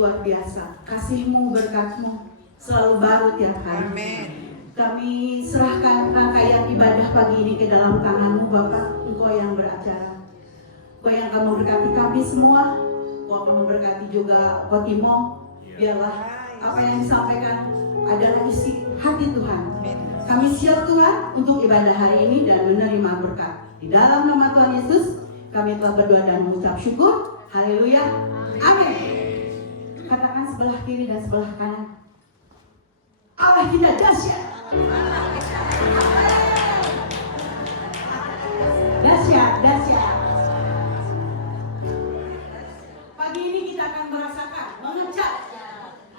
Luar biasa, kasih-Mu, berkat-Mu selalu baru tiap hari. Amin. Kami serahkan rangkaian ibadah pagi ini ke dalam tangan-Mu, Bapak. Engkau yang beracara, Engkau yang akan memberkati kami semua, Engkau akan memberkati juga Kotimo. Biarlah apa yang disampaikan adalah isi hati Tuhan. Kami siap Tuhan untuk ibadah hari ini dan menerima berkat. Di dalam nama Tuhan Yesus kami telah berdoa dan mengucap syukur. Haleluya. Amin. Katakan sebelah kiri dan sebelah kanan, Allah kita dahsyat. Dahsyat, dahsyat. Pagi ini kita akan merasakan, mengecap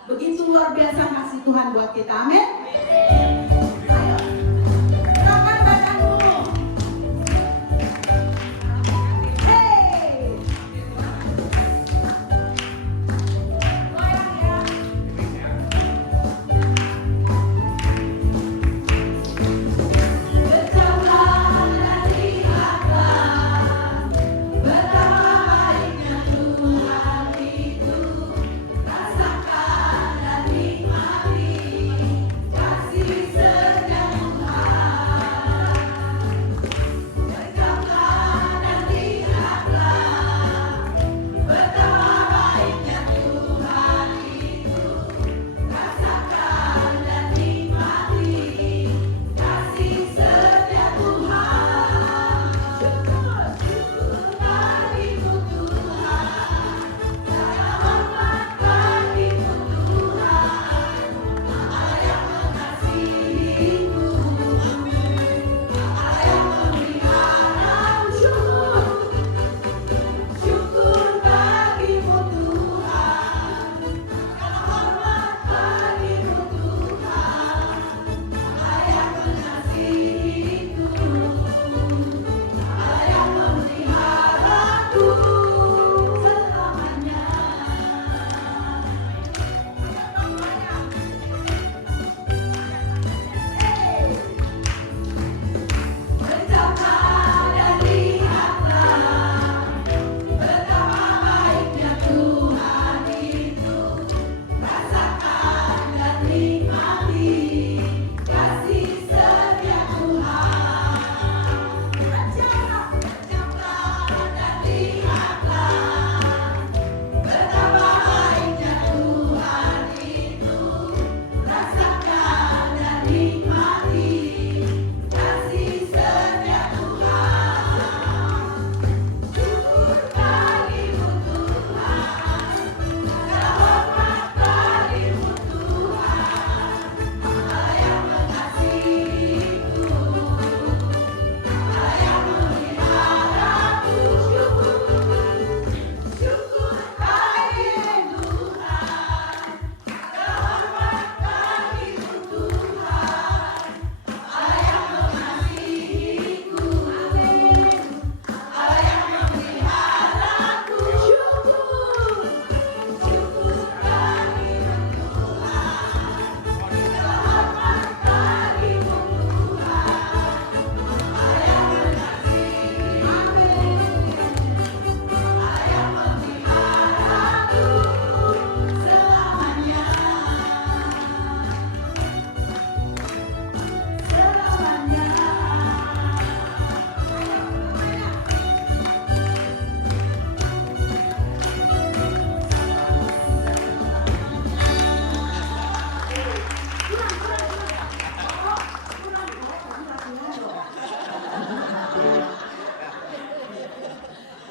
begitu luar biasa kasih Tuhan buat kita. Amin. Ayo, silakan baca dulu.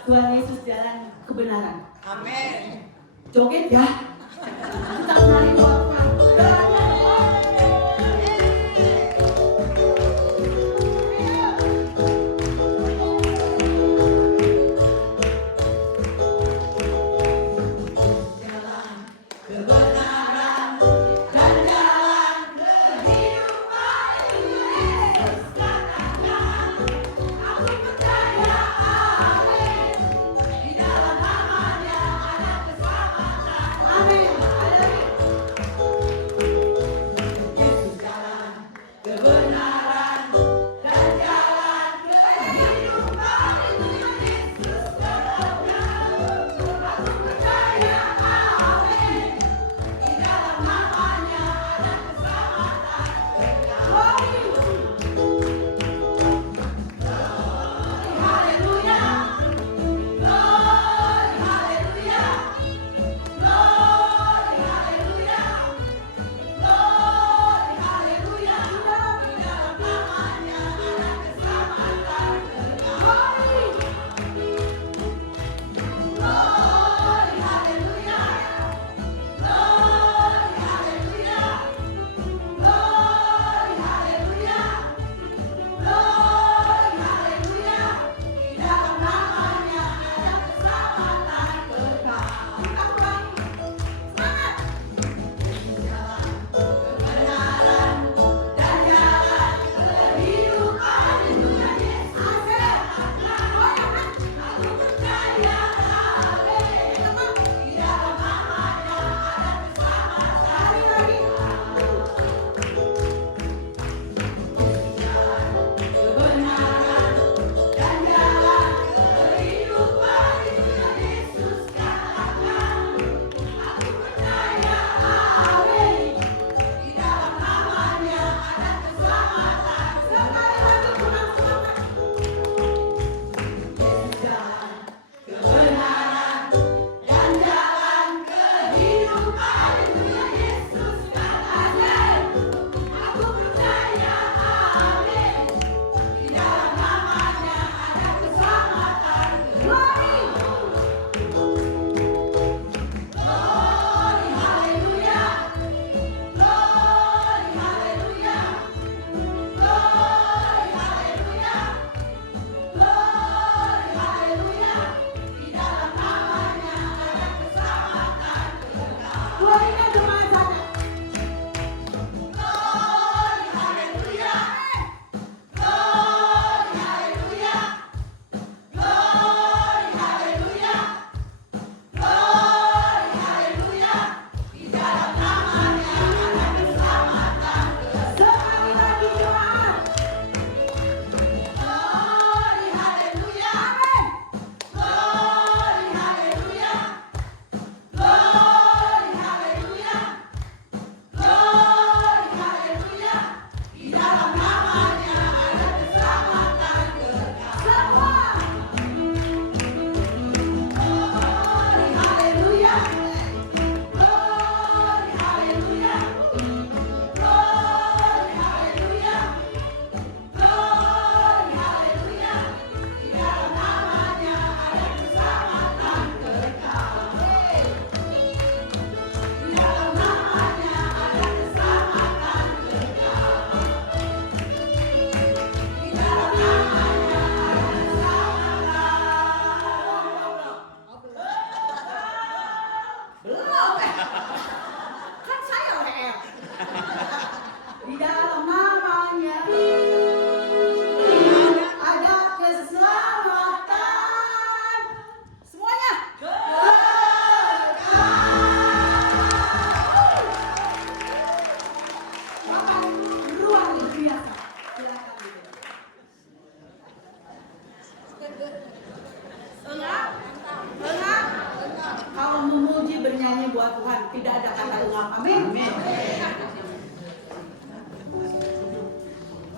Tuhan Yesus jalan kebenaran. Amin. Joget ya. Kita menari buat Tuhan.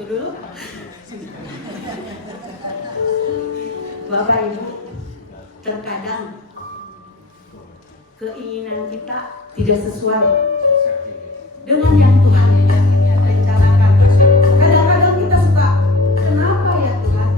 itu dulu. Bapak Ibu, terkadang keinginan kita tidak sesuai dengan yang Tuhan rencanakan. Kadang-kadang kita suka, kenapa ya Tuhan?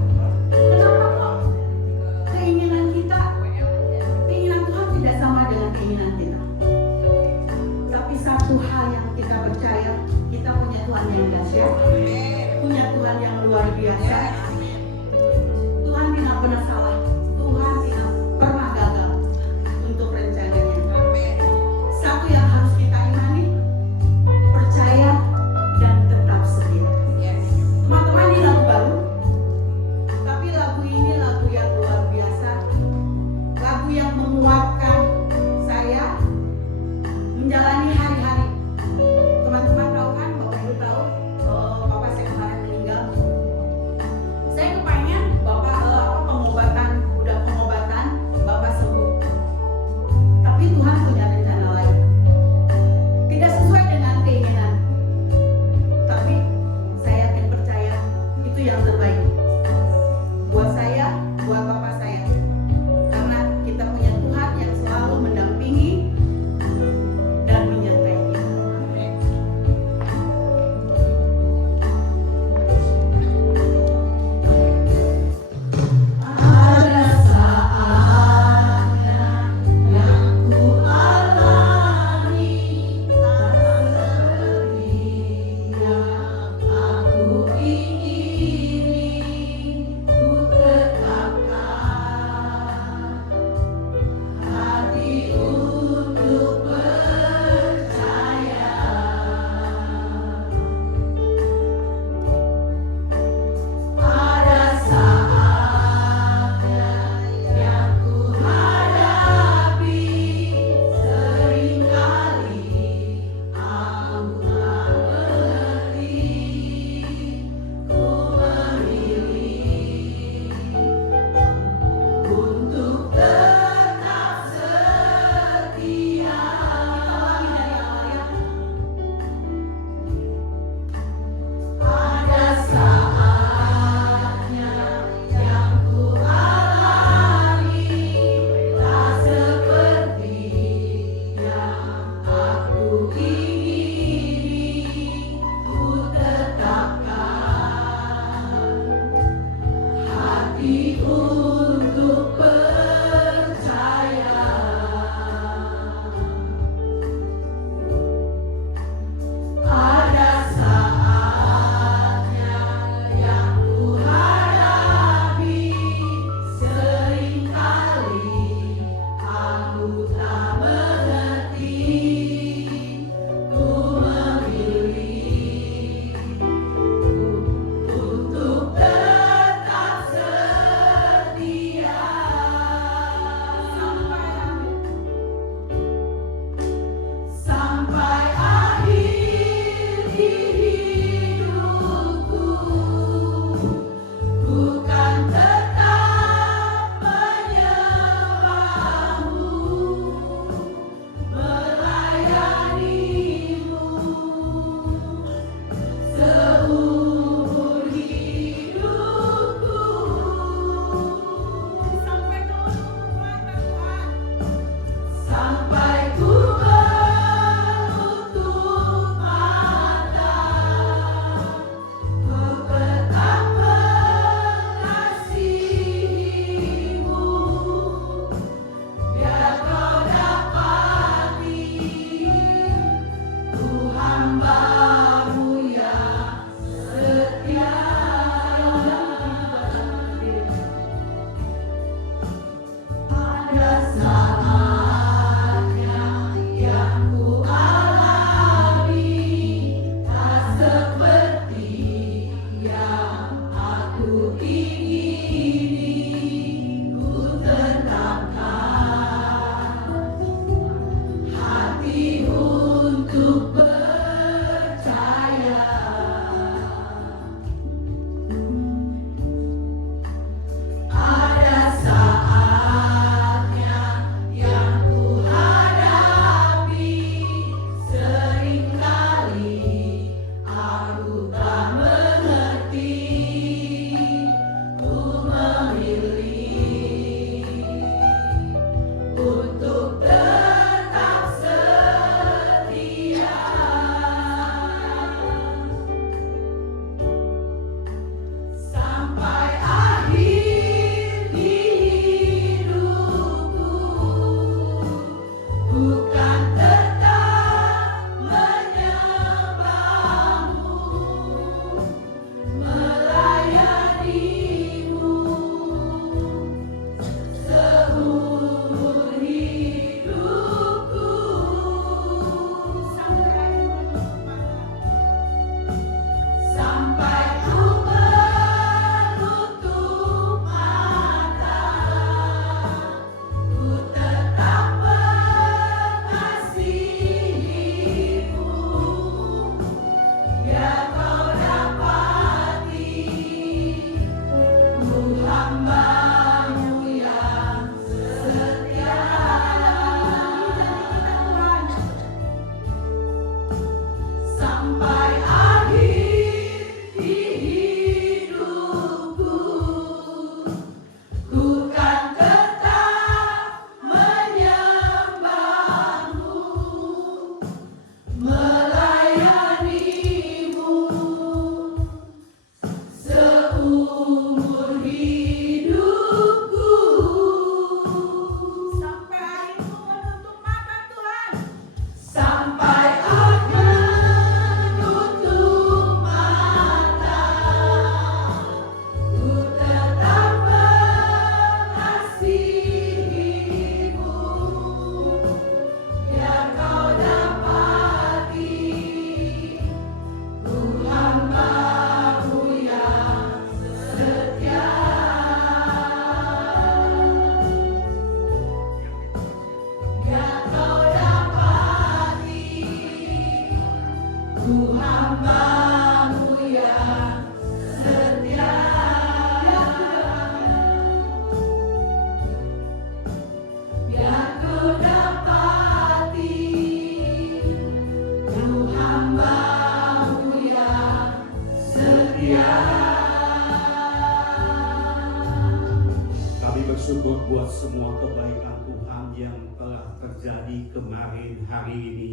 bersyukur buat semua kebaikan Tuhan yang telah terjadi kemarin, hari ini,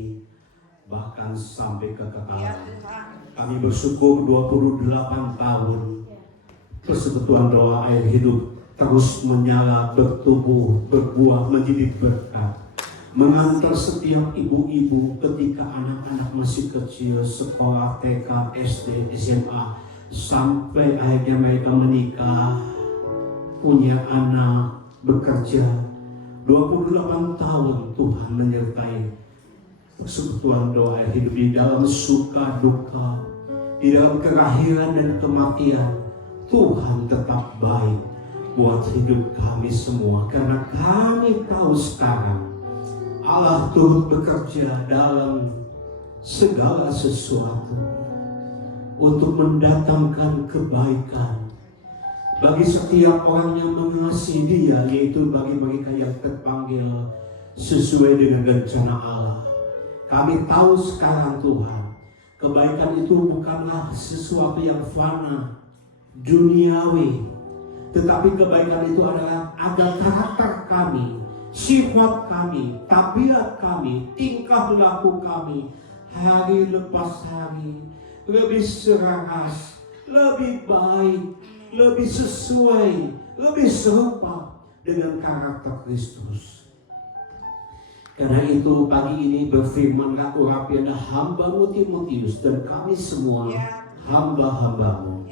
bahkan sampai kekekalan. Kami bersyukur 28 tahun persekutuan doa air hidup terus menyala, bertumbuh, berbuah, menjadi berkat. Mengantar setiap ibu-ibu ketika anak-anak masih kecil, sekolah TK, SD, SMA, sampai akhirnya mereka menikah, punya anak, bekerja. 28 tahun Tuhan menyertai persekutuan doa hidup di dalam suka duka, di dalam kelahiran dan kematian. Tuhan tetap baik buat hidup kami semua, karena kami tahu sekarang Allah turut bekerja dalam segala sesuatu untuk mendatangkan kebaikan bagi setiap orang yang mengasihi Dia, yaitu bagi mereka yang terpanggil sesuai dengan rencana Allah. Kami tahu sekarang Tuhan, kebaikan itu bukanlah sesuatu yang fana, duniawi, tetapi kebaikan itu adalah agar karakter kami, sifat kami, tabiat kami, tingkah laku kami hari lepas hari lebih selaras, lebih baik, lebih sesuai, lebih serupa dengan karakter Kristus. Karena itu pagi ini berfirmanlah urapianlah hamba-Mu Timotius dan kami semua hamba-hamba-Mu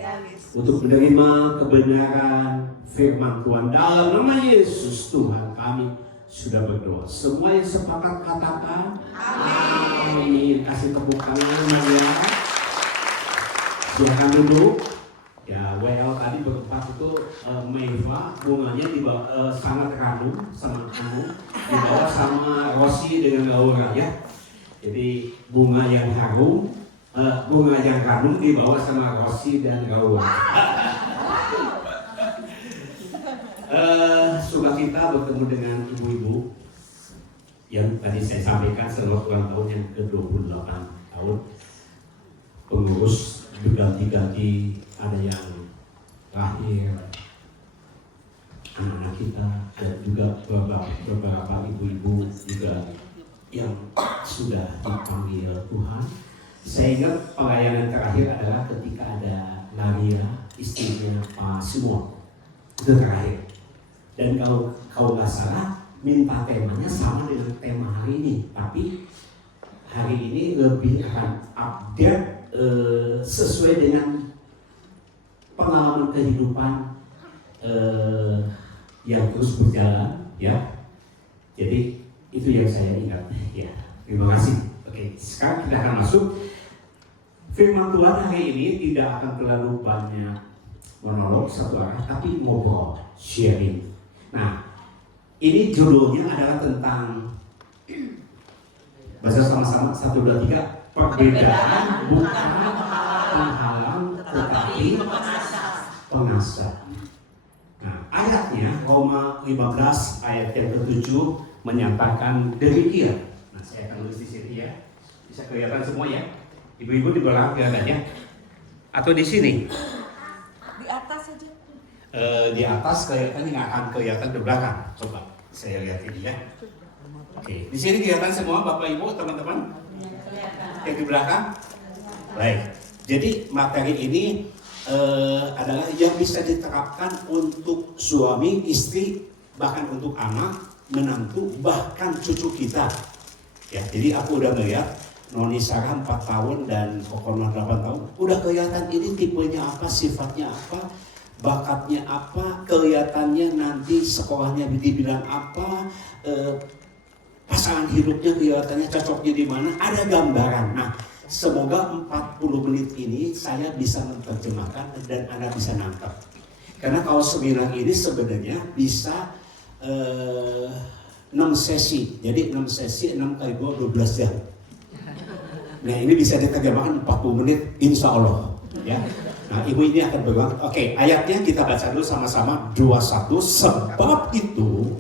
untuk menerima kebenaran firman Tuhan. Dalam nama Yesus Tuhan kami sudah berdoa. Semua yang sepakat katakan amin. Kasih tepuk tangan ya. Silakan duduk. Ya, WL tadi berempat itu Meiva bunganya sangat ranum sama dibawa sama Rosi dengan Laura ya. Jadi bunga yang harum, bunga yang ranum dibawa sama Rosi dan Laura. Suka kita bertemu dengan ibu-ibu yang tadi saya sampaikan selamat ulang tahun yang ke-28 tahun. Pengurus berganti-ganti, ada yang lahir anak-anak kita, dan juga beberapa ibu-ibu juga yang sudah dipanggil Tuhan. Saya ingat pelayanan terakhir adalah ketika ada Maria, istrinya Pak Simon, itu terakhir. Dan kalau nggak salah minta temanya sama dengan tema hari ini, tapi hari ini lebih akan update sesuai dengan pengalaman kehidupan yang terus berjalan ya. Jadi itu yang saya ingat ya. Terima kasih. Oke, sekarang kita akan masuk firman Tuhan hari ini. Tidak akan terlalu banyak monolog satu arah, tapi ngobrol, sharing. Nah, ini judulnya adalah tentang, baca sama-sama 1, 2, 3. Perbedaan bukan penghalang tetapi pengasah. Nah, ayatnya Roma 15 ayat yang ke-7 menyatakan demikian. Nah, saya akan tulis di sini ya. Bisa kelihatan semua ya. Ibu-ibu di belakang kelihatannya. Atau di sini? Di atas saja. Di atas kelihatannya nggak akan kelihatan di belakang. Coba saya lihat ini ya. Oke, di sini kelihatan semua Bapak Ibu, teman-teman? Yang di belakang? Baik. Jadi materi ini adalah yang bisa diterapkan untuk suami, istri, bahkan untuk anak, menantu, bahkan cucu kita. Ya, jadi aku udah melihat Noni Sarah 4 tahun dan Kokono 8 tahun. Udah kelihatan ini tipenya apa, sifatnya apa, bakatnya apa, kelihatannya nanti sekolahnya dibilang apa, pasangan hidupnya kelihatannya cocoknya di mana, ada gambaran. Nah, semoga 40 menit ini saya bisa menerjemahkan dan Anda bisa nangkep. Karena kalau seminar ini sebenarnya bisa 6 sesi. Jadi 6 sesi, 6 kali 2, 12 jam. Nah, ini bisa diterjemahkan 40 menit, insya Allah. Ya. Nah, ibu ini akan berulang. Oke, ayatnya kita baca dulu sama-sama. 21, sebab itu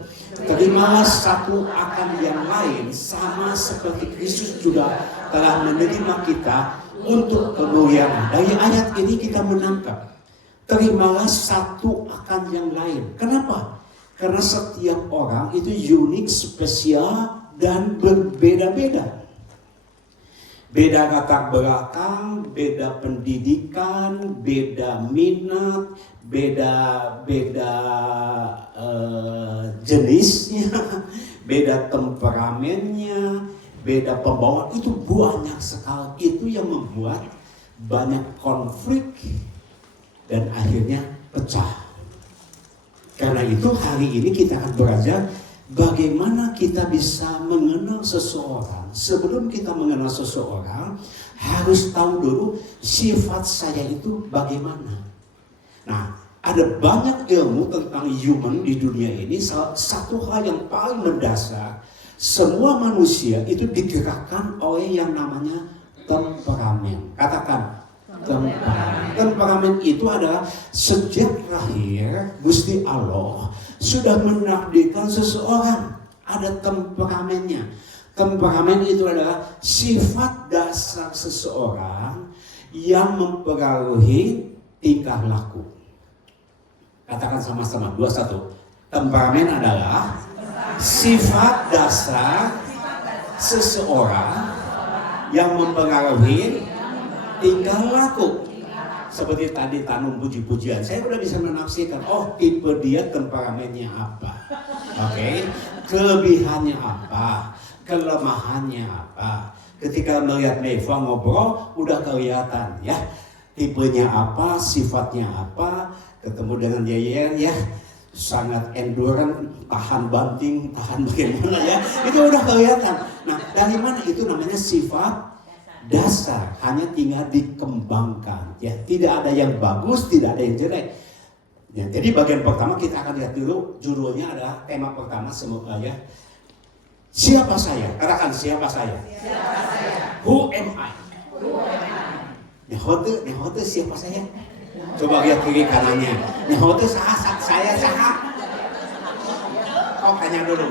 terimalah satu akan yang lain, sama seperti Kristus juga telah menerima kita untuk kemuliaan. Dari ayat ini kita menangkap, terimalah satu akan yang lain. Kenapa? Karena setiap orang itu unik, spesial, dan berbeda-beda. Beda latar belakang, beda pendidikan, beda minat, beda jenisnya, beda temperamennya, beda pembawaan. Itu banyak sekali. Itu yang membuat banyak konflik dan akhirnya pecah. Karena itu hari ini kita akan belajar bagaimana kita bisa mengenal seseorang. Sebelum kita mengenal seseorang, harus tahu dulu sifat saya itu bagaimana. Nah, ada banyak ilmu tentang human di dunia ini. Satu hal yang paling mendasar, semua manusia itu digerakkan oleh yang namanya temperamen. Katakan, temperamen. Temperamen itu adalah sejak lahir Gusti Allah sudah menakdirkan seseorang ada temperamennya. Temperamen itu adalah sifat dasar seseorang yang mempengaruhi tingkah laku. Katakan sama-sama, 21. Temperamen adalah sifat dasar seseorang yang mempengaruhi tingkah laku. Seperti tadi Tanum puji-pujian, saya udah bisa menafsirkan, oh tipe dia temperamennya apa. Oke, kelebihannya apa, kelemahannya apa. Ketika melihat Meiva ngobrol, udah kelihatan ya, tipenya apa, sifatnya apa. Ketemu dengan Yeyen ya, sangat endurance, tahan banting, tahan bagaimana ya, itu udah kelihatan. Nah, dari mana itu namanya sifat dasar, hanya tinggal dikembangkan. Ya, tidak ada yang bagus, tidak ada yang jelek. Ya, jadi bagian pertama kita akan lihat dulu, judulnya adalah tema pertama semua ya. Siapa saya? Katakan siapa saya? Siapa saya? Who am I? Nehote siapa saya? Coba lihat kiri kanannya. Nehote saya saha. Oh, tanya dulu.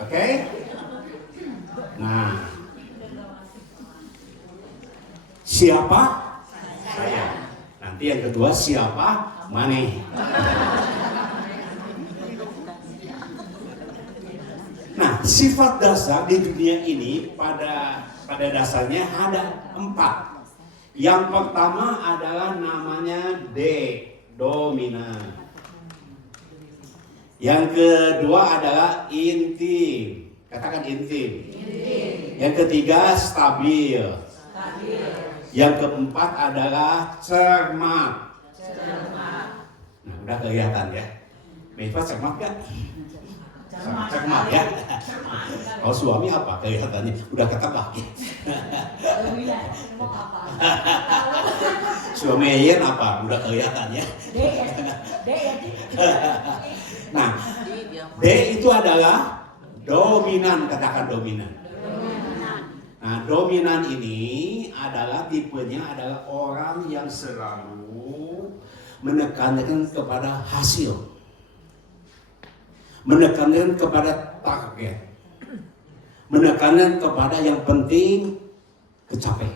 Oke? Nah, siapa? Saya. Nanti yang kedua siapa? Maneh. Nah, sifat dasar di dunia ini pada dasarnya ada 4. Yang pertama adalah namanya dominan. Yang kedua adalah intim. Katakan intim. Yang ketiga stabil. Yang keempat adalah cermat. Nah, udah kelihatan ya. Meva cermat gak? Cermat ya. Kalau suami apa kelihatannya? Udah ketebak ya. Suami Ian apa? Udah kelihatan ya. Nah, D itu adalah dominan, katakan dominan. Nah, dominan ini adalah tipenya adalah orang yang selalu menekankan kepada hasil, menekankan kepada target, menekankan kepada yang penting kecapai.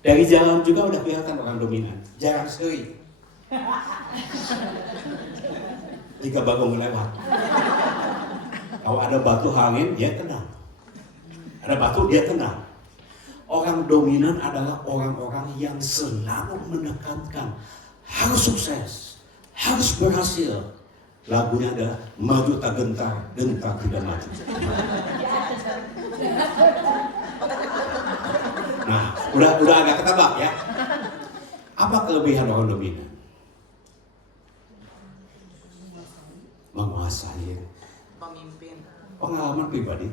Dari jalan juga udah kelihatan orang dominan, jarang sekali jika bagong lewat. Kalau ada batu angin, dia tenang. Ada batu, dia tenang. Orang dominan adalah orang-orang yang selalu menekankan harus sukses, harus berhasil. Lagunya adalah maju tak gentar, gentar tidak maju. Nah, udah agak ketebak ya. Apa kelebihan orang dominan? Menguasai. Pemimpin. Pengalaman pribadi.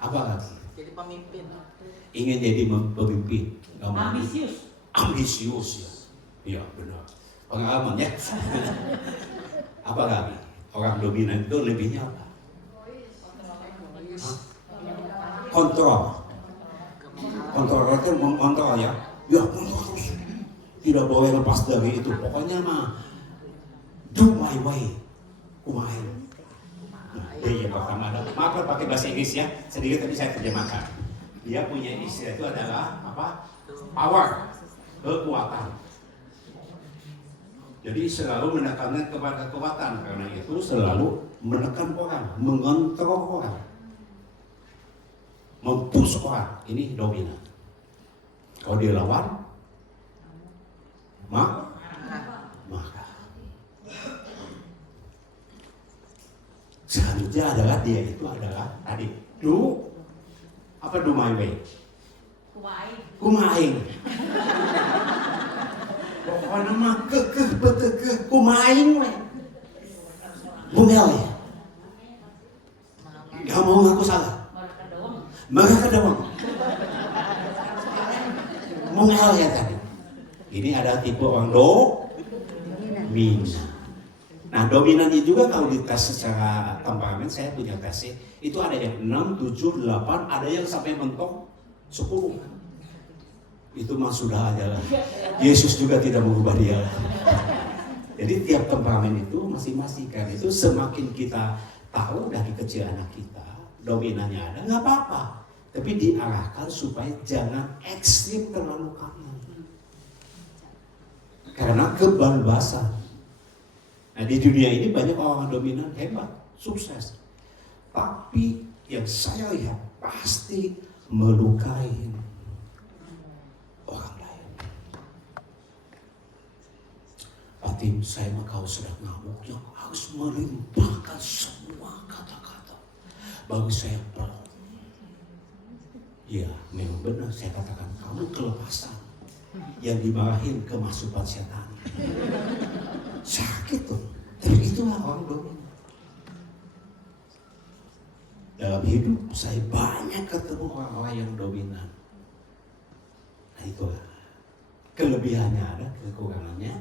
Apa lagi? Jadi pemimpin. Ingin jadi pemimpin. Ambisius. Ambisius ya. Iya benar. Pengalaman ya. Apa lagi? Orang dominan itu lebihnya apa? Hah? Kontrol. Kontrol itu mengontrol ya. Ya kontrol terus. Tidak boleh lepas dari itu. Pokoknya mah do my way. Kumain. Yang pertama ada. Maaf pakai bahasa Inggris ya. Sedikit tapi saya terjemahkan. Dia punya istilah itu adalah apa? Power. Kekuatan. Jadi selalu menekankan kepada kekuatan. Karena itu selalu menekan orang, mengontrol orang, mempush orang. Ini dominan. Kalau dia lawan, maka. Selanjutnya adalah dia itu adalah tadi do my way. Kumain. Pokoknya mah kekeh kumain we. Bungel ya. Gak mau ngaku salah. Mereka doang. Bungel ya tadi. Ini ada tipe orang dominan. Nah, dominannya juga kalau dites secara temperamen, saya punya tesnya, itu ada yang 6, 7, 8, ada yang sampai mentok 10. Itu mah sudah aja lah. Yesus juga tidak mengubah dia. Jadi tiap temperamen itu masing-masing, kan itu semakin kita tahu dari kecil anak kita, dominannya ada, nggak apa-apa. Tapi diarahkan supaya jangan ekstrim terlalu kanan. Karena kebablasan. Nah, di dunia ini banyak orang dominan hebat, sukses. Tapi yang saya lihat pasti melukai orang lain. Pak Tim, saya mah kau sedang ngamuk, yang harus melimpahkan semua kata-kata bagi saya peluk. Ya, memang benar saya katakan kamu kelepasan yang dimarahin kemasukan setan. Sakit tuh. Tapi itulah orang dominan. Dalam hidup saya banyak ketemu orang-orang yang dominan. Nah itulah. Kelebihannya ada, kekurangannya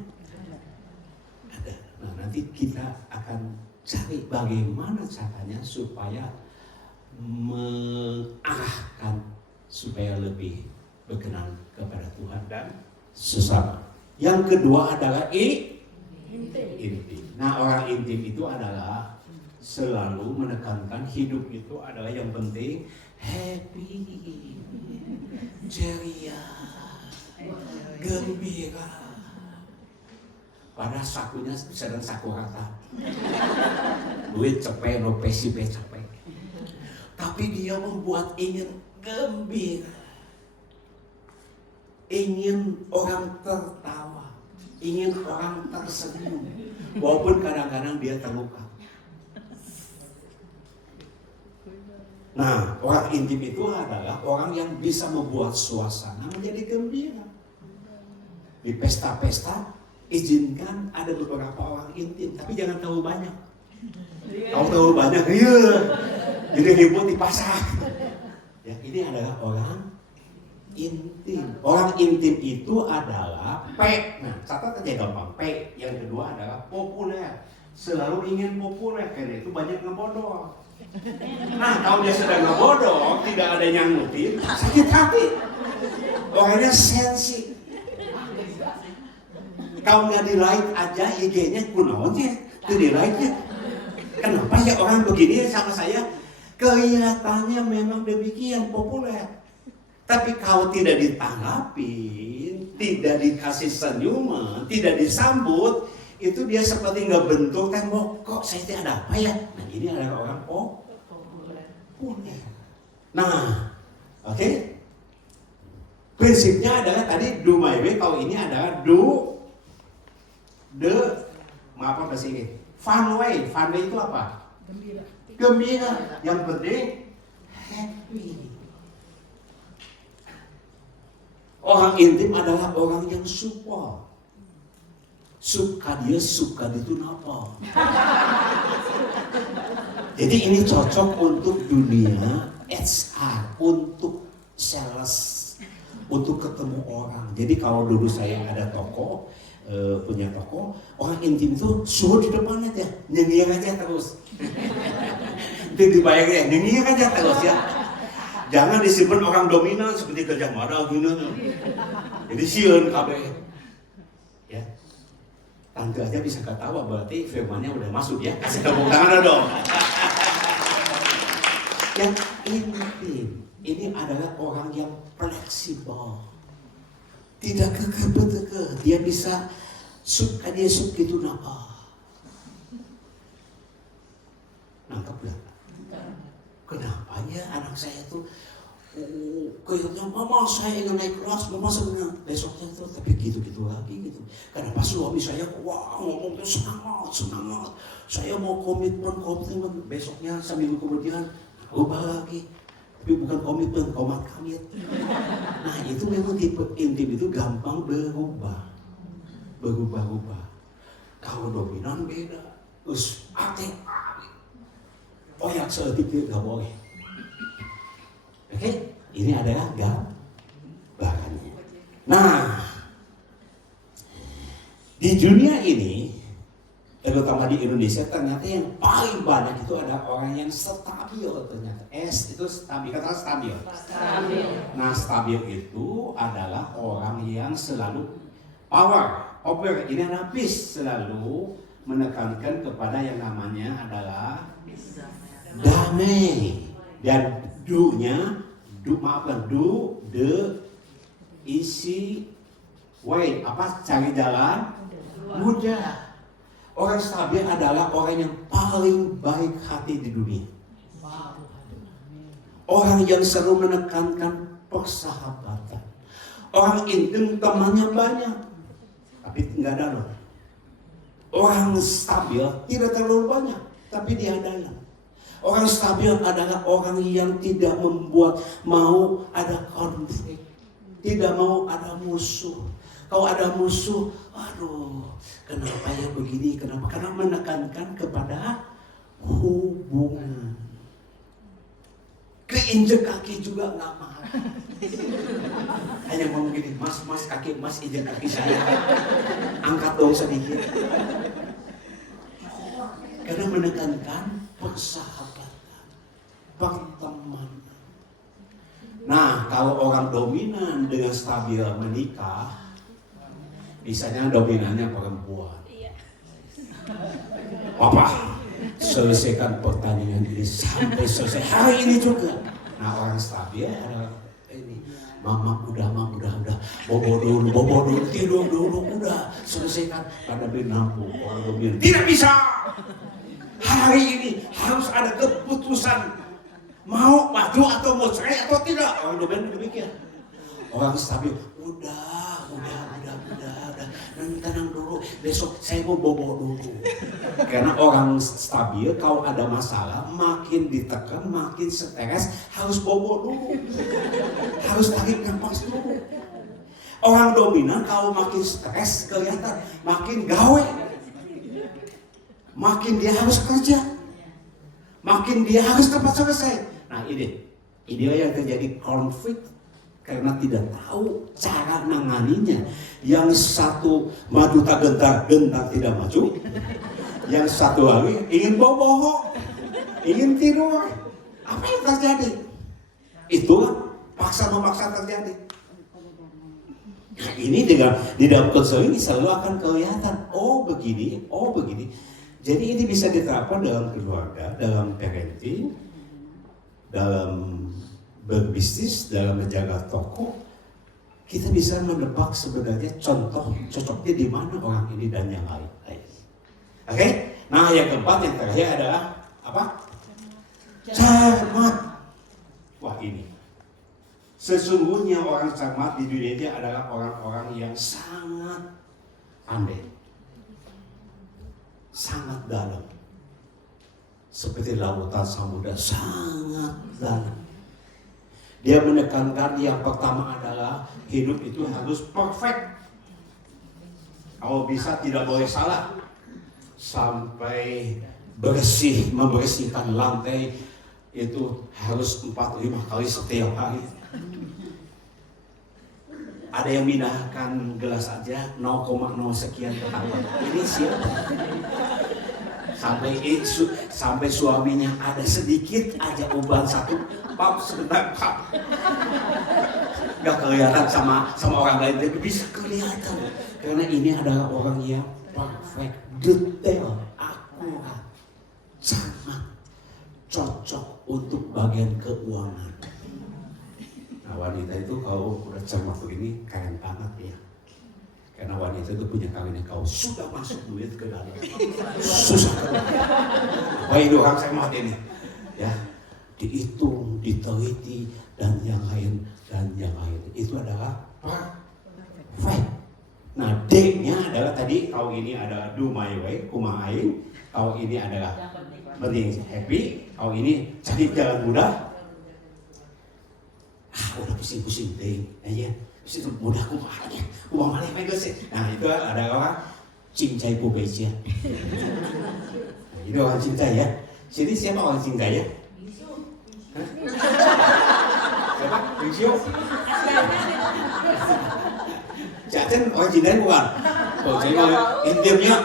ada. Nah nanti kita akan cari bagaimana caranya supaya mengarahkan supaya lebih berkenan kepada Tuhan dan sesama. Yang kedua adalah intim. Nah orang intim itu adalah selalu menekankan hidup itu adalah yang penting happy, ceria, gembira. Pada sakunya sedang saku rata. Duit cepet, no PCP cepet. Tapi dia membuat ingin gembira. Ingin orang tertawa. Ingin orang tersenyum. Walaupun kadang-kadang dia terluka. Nah, orang intim itu adalah orang yang bisa membuat suasana menjadi gembira. Di pesta-pesta, izinkan ada beberapa orang intim, tapi jangan terlalu banyak. Kalau terlalu banyak, iya, jadi ribut di pasar. Ya, ini adalah orang intim. Orang intim itu adalah P. Nah, catat aja gampang. P. Yang kedua adalah populer. Selalu ingin populer, karena itu banyak ngebodor. Nah, kalau dia sedang ngebodor, tidak ada yang ngutip, sakit hati. Orangnya sensi. Kalau nggak di like aja IG-nya kunaonnya, itu di like-nya. Kenapa ya orang begini sama saya? Kelihatannya memang demikian populer. Tapi kalau tidak ditanggapi, tidak dikasih senyuman, tidak disambut, itu dia seperti nggak bentuk tembok. Kok saya tidak ada apa ya? Nah ini adalah orang populer. Nah, oke. Prinsipnya adalah tadi do my way. Kalau ini adalah do the bahasa Inggris. Fun way. Fun way itu apa? Gembira. Gembira. Yang penting happy. Orang intim adalah orang yang support. Suka dia itu apa? Jadi ini cocok untuk dunia HR, untuk sales, untuk ketemu orang. Jadi kalau dulu saya ada toko, punya toko, orang intim itu suruh di depan aja, nyengir aja terus. Itu dibayangin, nyengir aja terus ya. Jangan disimpan orang dominan seperti Gajah Mada gitu. Jadi sieun kabeh. Ya. Tante aja bisa ketawa, berarti firmannya udah masuk ya. Kasih tepuk tangan dong. Yang intim, ini adalah orang yang fleksibel. Tidak kekeh-kekeh, dia bisa suka dia suka itu apa. Nangkep gak? Kenapa ya anak saya tuh kayaknya mama saya ingin naik kelas, mama sebenarnya besoknya tuh tapi gitu-gitu lagi gitu. Kenapa suami saya wah ngomong tuh semangat, saya mau komitmen, besoknya seminggu kemudian ubah lagi, tapi bukan komitmen, komat kamit. Nah itu memang tipe intim itu gampang berubah. Kalau dominan beda, oyak sedikit gak boleh. Oke, ini adalah gambarannya. Nah, di dunia ini, terutama di Indonesia, ternyata yang paling banyak itu ada orang yang stabil ternyata. S itu stabil, kata stabil. Nah, stabil itu adalah orang yang selalu power. Ini ada peace, selalu menekankan kepada yang namanya adalah damai. Dan do the easy way, cari jalan mudah. Orang stabil adalah orang yang paling baik hati di dunia. Orang yang selalu menekankan persahabatan. Orang intim temannya banyak, tapi nggak dalam. Orang stabil tidak terlalu banyak, tapi dia dalam. Orang stabil adalah orang yang tidak mau ada konflik, tidak mau ada musuh. Kalau ada musuh, aduh, kenapa ya begini? Kenapa? Karena menekankan kepada hubungan. Keinjek kaki juga nggak mahal. Hanya ngomong gini, mas kaki, mas injek kaki saya. Angkat dong sedikit. Karena menekankan persahabatan, pertemanan. Nah, kalau orang dominan dengan stabil menikah, misalnya dominannya perempuan. Papa, selesaikan pertandingan ini sampai selesai hari ini juga. Nah, orang stabil adalah ini, mama udah, bobo dulu, tidur dulu, udah selesaikan. Pada binapu orang dominan tidak bisa. Hari ini harus ada keputusan. Mau maju atau mau cerai atau tidak. Orang dominan demikian. Orang stabil, udah. Nanti tenang dulu, besok saya mau bobo dulu. Karena orang stabil kalau ada masalah makin ditekan, makin stres, harus bobo dulu. Harus tarik nafas dulu. Orang dominan kalau makin stres kelihatan makin gawe. Makin dia harus kerja. Makin dia harus cepat selesai. Nah ini yang terjadi konflik karena tidak tahu cara menanganinya. Yang satu maju tak gentar tidak maju. Yang satu lagi ingin bobo, ingin tidur. Apa yang terjadi? Itulah paksa-memaksa terjadi. Nah ini di dalam konseling selalu akan kelihatan. Oh begini. Jadi ini bisa diterapkan dalam keluarga, dalam parenting, dalam berbisnis, dalam menjaga toko. Kita bisa menebak sebenarnya contoh cocoknya di mana orang ini dan yang lain. Oke? Nah yang keempat, yang terakhir adalah apa? Cermat. Wah ini. Sesungguhnya orang cermat di dunia ini adalah orang-orang yang sangat pandai. Sangat dalam. Seperti lautan samudra, sangat dalam. Dia menekankan yang pertama adalah hidup itu harus perfect. Kalau bisa tidak boleh salah. Sampai membersihkan lantai itu harus 4-5 kali setiap hari. Ada yang mindahkan gelas aja 0,0 sekian ketahuan. Ini siapa? Sampai suaminya ada sedikit aja uban satu, pap sebentar pap. Gak kelihatan sama orang lain, tapi bisa kelihatan. Karena ini adalah orang yang perfect, detail, akurat, sangat cocok untuk bagian keuangan. Nah wanita itu kalau udah cermat begini keren banget ya. Karena wanita itu punya kawinnya kau sudah masuk duit ke dalam. Susah kan? Apa ini orang cermat ini? Ya, dihitung, diteliti dan yang lain. Itu adalah perfect. Nah D-nya adalah tadi kalau ini adalah do my way, kumaha aing. Kalau ini adalah penting happy. Kalau ini cari jalan mudah. Udah pusing-pusing deh, aja. Itu mudah kumahanya, uang malih mega sih. Nah itu ada orang cincai pubeja. Ini orang cinta ya. Sini siapa orang cinta ya? Siapa? Bisu. Jaten orang cinta bukan? Oh jadi intimnya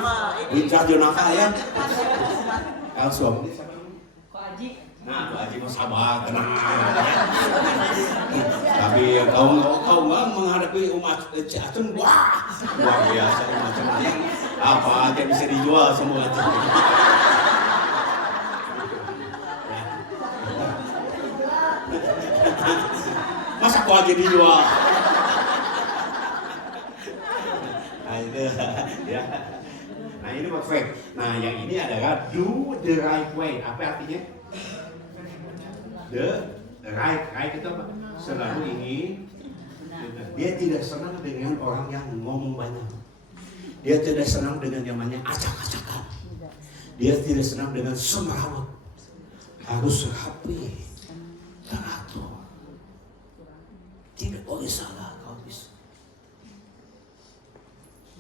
Wicak Jonaka ya. Kalau suami siapa? Nah, Pak Haji mau sabar, tenang. Tapi kau nggak menghadapi umat Ciacun, wah, luar biasa macam-macam. Apa yang bisa dijual semua itu. Masa kau aja dijual? Nah itu, ya. Nah ini perfect. Nah yang ini adalah do the right way. Apa artinya? The right itu apa? Selalu ingin. Dia tidak senang dengan orang yang ngomong banyak. Dia tidak senang dengan yang namanya acak-acakan. Dia tidak senang dengan semrawut. Harus rapi, teratur. Tidak boleh salah kalau bisa.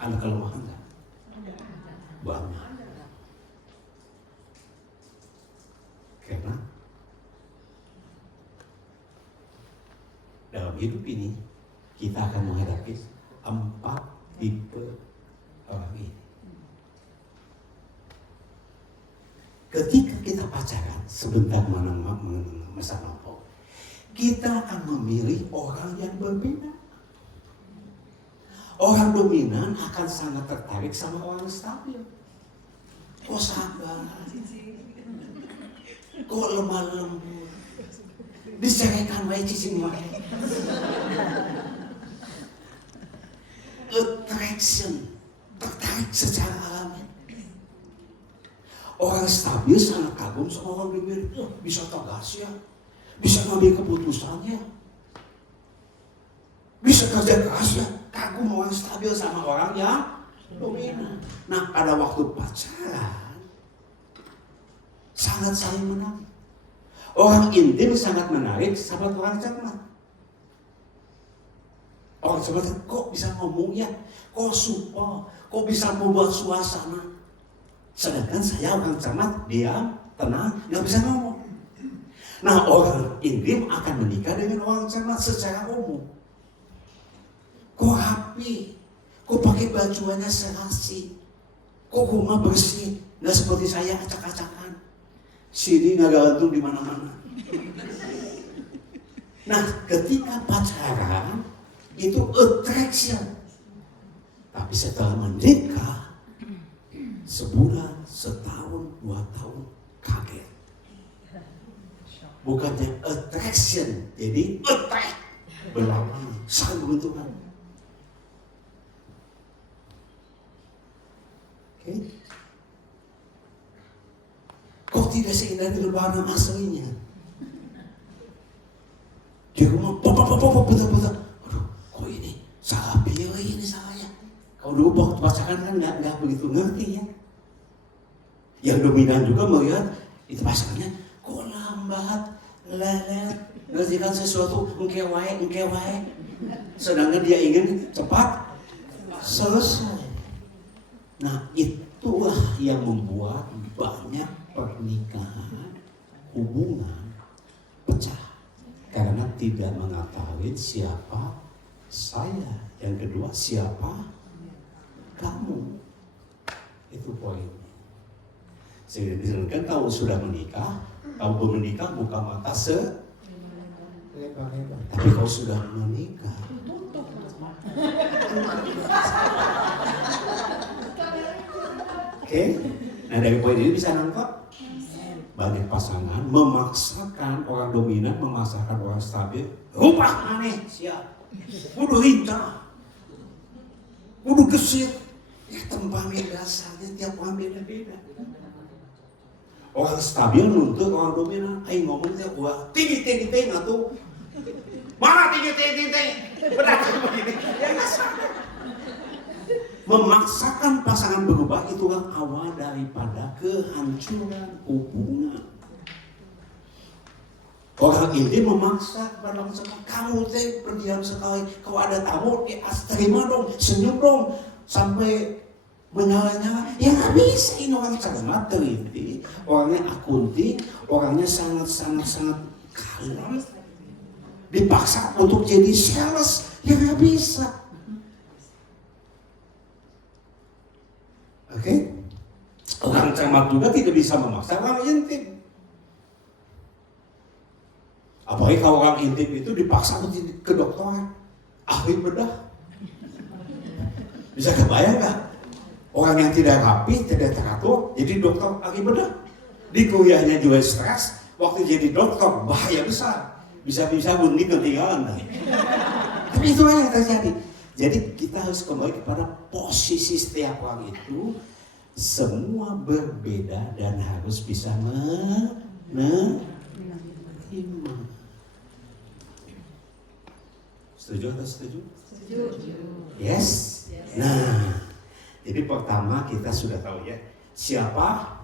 Ada kelemahan nggak? Banyak. Karena dalam hidup ini kita akan menghadapi 4 tipe orang ini. Ketika kita pacaran, sebentar masa lampau, kita akan memilih orang yang berbeda. Orang dominan akan sangat tertarik sama orang stabil. Kok sabar, kok lemah lembut, diceraikan wae cicing wae. Attraction, tertarik secara alami. Orang stabil sangat kagum sama orang dominan. Bisa tegas ya, bisa ngambil keputusannya, bisa kerja keras ya. Kagum orang stabil sama orang yang dominan. Nah, pada waktu pacaran sangat saling menarik. Orang intim sangat menarik sama orang cermat. Orang cermat kok bisa ngomongnya, kok support, kok bisa membuat suasana. Sedangkan saya orang cermat, diam, tenang, nggak bisa ngomong. Nah, orang intim akan menikah dengan orang cermat secara umum. Kok rapi, kok pakai bajuannya serasi, kok rumah bersih, nggak seperti saya acak-acakan. Sini nggak gantung di mana-mana. Nah, ketika pacaran itu attraction, tapi setelah menikah, sebulan, setahun, 2 tahun, kaget. Bukannya attraction, jadi attract, berlama, saling beruntungan. Kok tidak seindah di lebaran aslinya? Di rumah, betul. Aduh, kok ini salah pilih ini saya. Kalau dulu waktu pacaran kan nggak begitu ngerti ya. Yang dominan juga melihat itu pasangannya kok lambat, lelet, ngertikan sesuatu engke wae. Sedangkan dia ingin cepat selesai. Nah, itulah yang membuat banyak pernikahan, hubungan pecah. Karena tidak mengetahui siapa saya. Yang kedua, siapa kamu. Itu poinnya. Sehingga kan kalau sudah menikah, kalau belum menikah buka mata lebar-lebar. Tapi kalau sudah menikah, Oke, nah dari poin ini bisa nangkap banyak pasangan memaksakan orang dominan, memaksakan orang stabil. Rupah aneh, siap. Kudu hinta, kudu gesit. Ya tempatnya dasarnya tiap orang beda-beda. Orang stabil nuntut orang dominan. Ayo ngomongnya wah tinggi tuh. Mana tinggi? Benar begini. Ya nggak sadar. Memaksakan pasangan berubah itulah awal daripada kehancuran hubungan. Orang ini memaksa kepada orang kamu berdiam sekali, kalau ada tamu terima dong, senyum dong, sampai menyala-nyala. Ya nggak bisa, ini orang cermat, teliti, orangnya akunting, orangnya sangat kalem, dipaksa untuk jadi sales, ya nggak bisa. Oke, orang cermat juga tidak bisa memaksa orang intim. Apalagi kalau orang intim itu dipaksa ke dokter, ahli bedah. Bisa kebayang nggak? Orang yang tidak rapi, tidak teratur, jadi dokter ahli bedah. Di kuliahnya juga stres, waktu jadi dokter bahaya besar. Bisa-bisa gunting ketinggalan. Tapi itulah yang terjadi. Jadi kita harus kembali kepada posisi setiap orang itu semua berbeda dan harus bisa menerima. Setuju atau setuju? Setuju. Yes. Nah, jadi pertama kita sudah tahu ya siapa?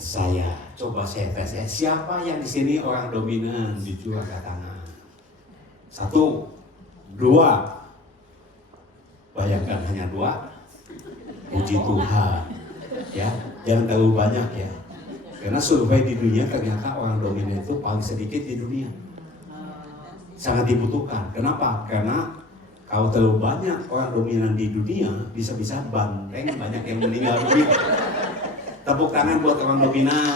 Saya. Coba saya tes ya. Siapa yang di sini orang dominan? Jujur angkat tangan. 1, 2. Bayangkan hanya 2. Puji Tuhan. Ya, jangan terlalu banyak ya. Karena survei di dunia ternyata orang dominan itu paling sedikit di dunia. Sangat dibutuhkan. Kenapa? Karena kalau terlalu banyak orang dominan di dunia, bisa-bisa banteng banyak yang meninggal dunia. Tepuk tangan buat orang dominan.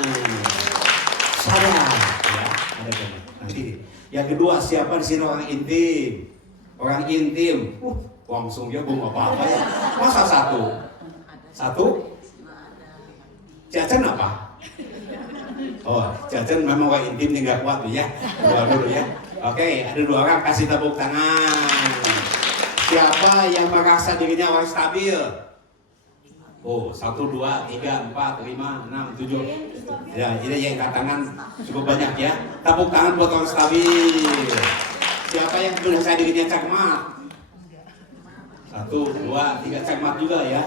Saya, ya, ada banyak. Nanti. Yang kedua, siapa di sini orang intim? Orang intim. Langsung dia belum apa-apa ya. Masa satu? Satu? Jajan apa? Oh, jajan memang orang intim tinggal kuat tuh ya. Dulu ya. Oke, ada 2 orang kasih tepuk tangan. Siapa yang merasa dirinya orang stabil? Oh, 1, 2, 3, 4, 5, 6, 7. Ya, ini yang angkat tangan cukup banyak ya. Tepuk tangan buat orang stabil. Siapa yang merasa dirinya cermat? 1, 2, 3, cermat juga ya.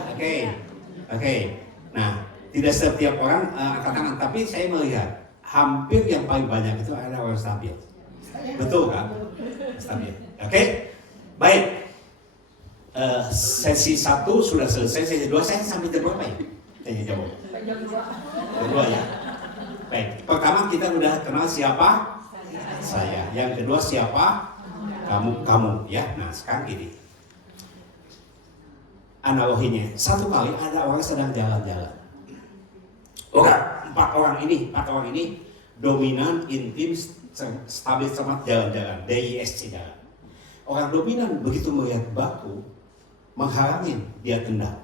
Oke. Nah, tidak setiap orang angkat tangan, tapi saya melihat hampir yang paling banyak itu adalah orang stabil. Betul kan? Stabil. Oke. Baik. Sesi 1 sudah selesai, sesi 2 saya sampai jam berapa ya? Tanya jawab. Jam 2 ya. Baik. Pertama kita udah kenal siapa? Saya. Yang kedua siapa? Kamu ya. Nah, sekarang gini. Analoginya, satu kali ada orang sedang jalan-jalan. Empat orang ini dominan, intim, stabil, cermat, jalan-jalan, DISC jalan. Orang dominan begitu melihat batu menghalangin, dia tendang.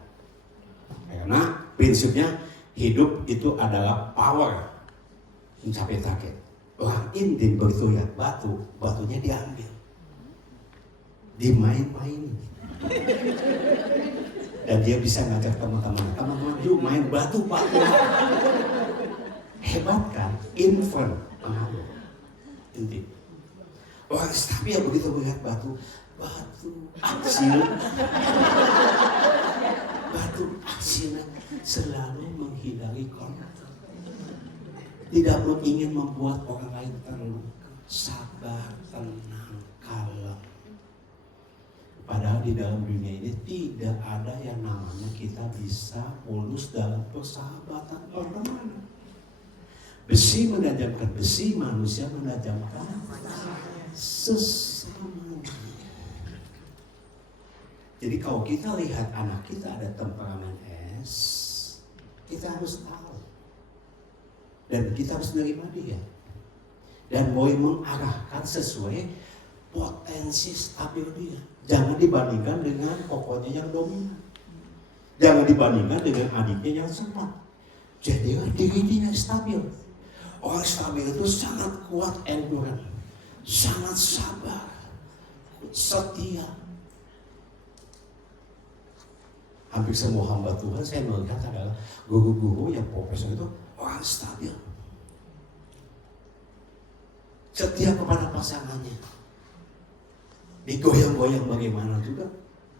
Karena prinsipnya hidup itu adalah power mencapai target. Orang intim begitu lihat batu, batunya diambil, dimain-mainin. Dan dia bisa ngajak teman-teman yuk main batu. Hebat kan? Infant pengaruh. Intim. Orang stabil begitu melihat batu aksinya selalu menghindari konflik. Tidak ingin membuat orang lain terluka. Sabar, tenang, kalem. Padahal di dalam dunia ini tidak ada yang namanya kita bisa mulus dalam persahabatan pertemanan. Besi menajamkan besi, manusia menajamkan sesama. Jadi kalau kita lihat anak kita ada temperamen S, kita harus tahu. Dan kita harus menerima dia. Dan boleh mengarahkan sesuai potensi stabil dia. Jangan dibandingkan dengan kokonya yang dominan. Jangan dibandingkan dengan adiknya yang sempat. Jadilah diri dia stabil. Orang stabil itu sangat kuat endurance, sangat sabar, setia. Hampir semua hamba Tuhan saya melihat adalah guru-guru yang profesor itu orang stabil. Setia kepada pasangannya. Digoyang-goyang bagaimana juga,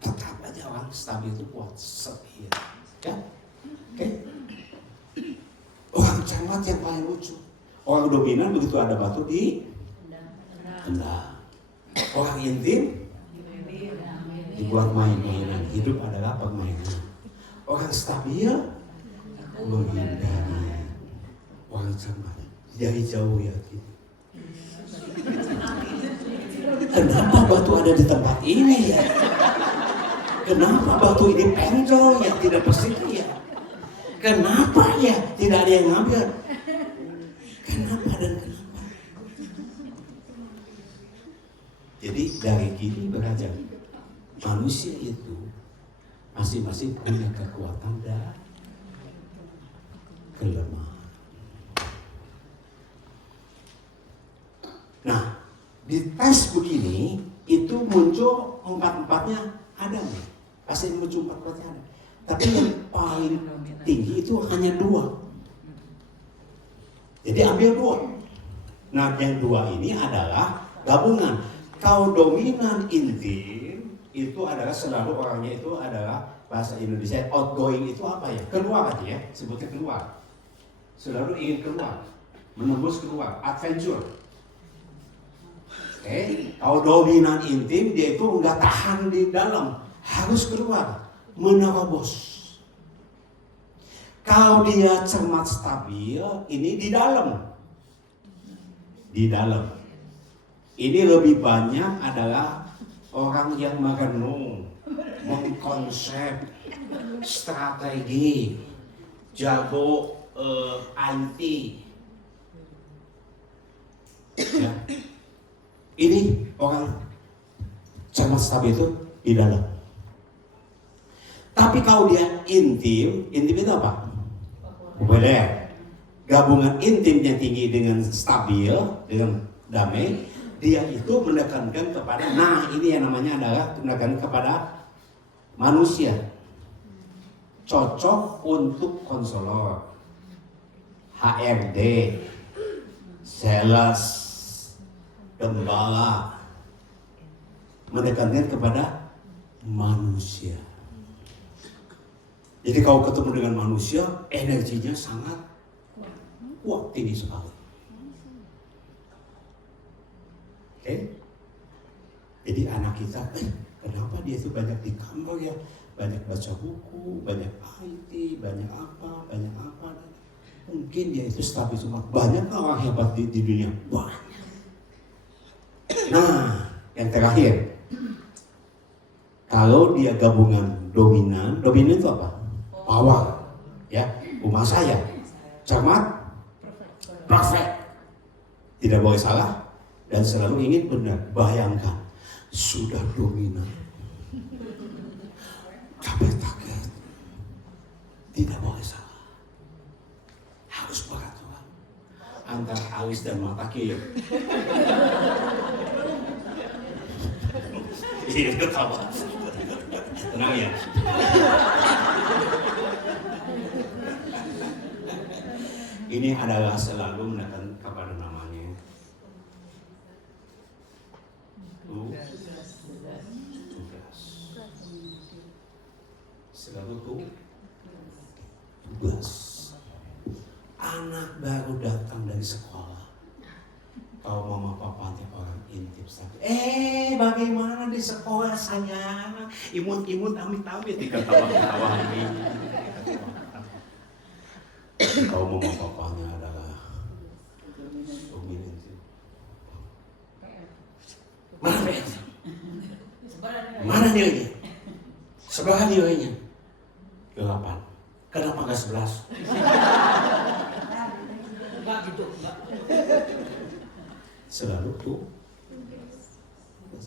tetap aja orang stabil itu kuat, setia. Ya? Oke? Orang cermat yang paling lucu. Orang dominan begitu ada batu di tendang. Orang intim dibuat main-mainan. Hidup adalah permainan. Orang stabil menghindari. Orang cermat dari jauh ya. Kenapa batu ada di tempat ini ya? Kenapa batu ini penjol ya, tidak bersedia? Kenapa ya tidak ada yang ngambil? Kenapa dan kenapa? Jadi dari gini belajar manusia itu masing-masing punya kekuatan dan kelemahan. Nah, di tes begini itu muncul empat-empatnya ada nih. Pasti muncul empat-empatnya ada. Tapi yang paling tinggi itu hanya 2. Jadi ambil 2. Nah, yang 2 ini adalah gabungan. Kalau dominan intim itu adalah selalu orangnya itu adalah bahasa Indonesia outgoing itu apa ya? Keluar aja ya, sebutnya keluar. Selalu ingin keluar, menembus keluar, adventure. Kalau dominan intim dia itu nggak tahan di dalam, harus keluar, menerobos. Kalau dia cermat stabil, ini di dalam. Di dalam. Ini lebih banyak adalah orang yang merenung, mengkonsep, strategi, jago IT. Ya. Ini orang cermat stabil itu di dalam. Tapi kalau dia intim itu apa? Populer. Gabungan intimnya tinggi dengan stabil, dengan damai, dia itu menekankan kepada, nah ini yang namanya adalah menekankan kepada manusia. Cocok untuk konselor, HRD, sales, gembala, menekankan kepada manusia. Jadi kalau ketemu dengan manusia, energinya sangat kuat, tinggi sekali. Oke? Jadi anak kita, kenapa dia itu banyak di kamar ya? Banyak baca buku, banyak IT, banyak apa. Mungkin dia itu stabil semua. Banyak orang hebat di dunia. Banyak. Nah, yang terakhir. Kalau dia gabungan dominan itu apa? Power, ya, rumah saya, cermat, perfect, tidak boleh salah, dan selalu ingin benar. Bayangkan, sudah dominan, target, tidak boleh salah, harus peraturan antara alis dan mata kiri. Iya, tahu. Tenang ya. Ini adalah selalu menekan kepada namanya tugas. Selalu tugas. Anak baru datang dari sekolah. Kalau mama papanya orang intip saja. Bagaimana di sekolah sayang? Imut-imut amit-amit diketawa-ketawa ini. Kalau mama papanya adalah dominan. Mana PS? Mana nilainya? Seberapa nilainya? 8. Kenapa nggak 11? Enggak gitu, enggak. Selalu tuh.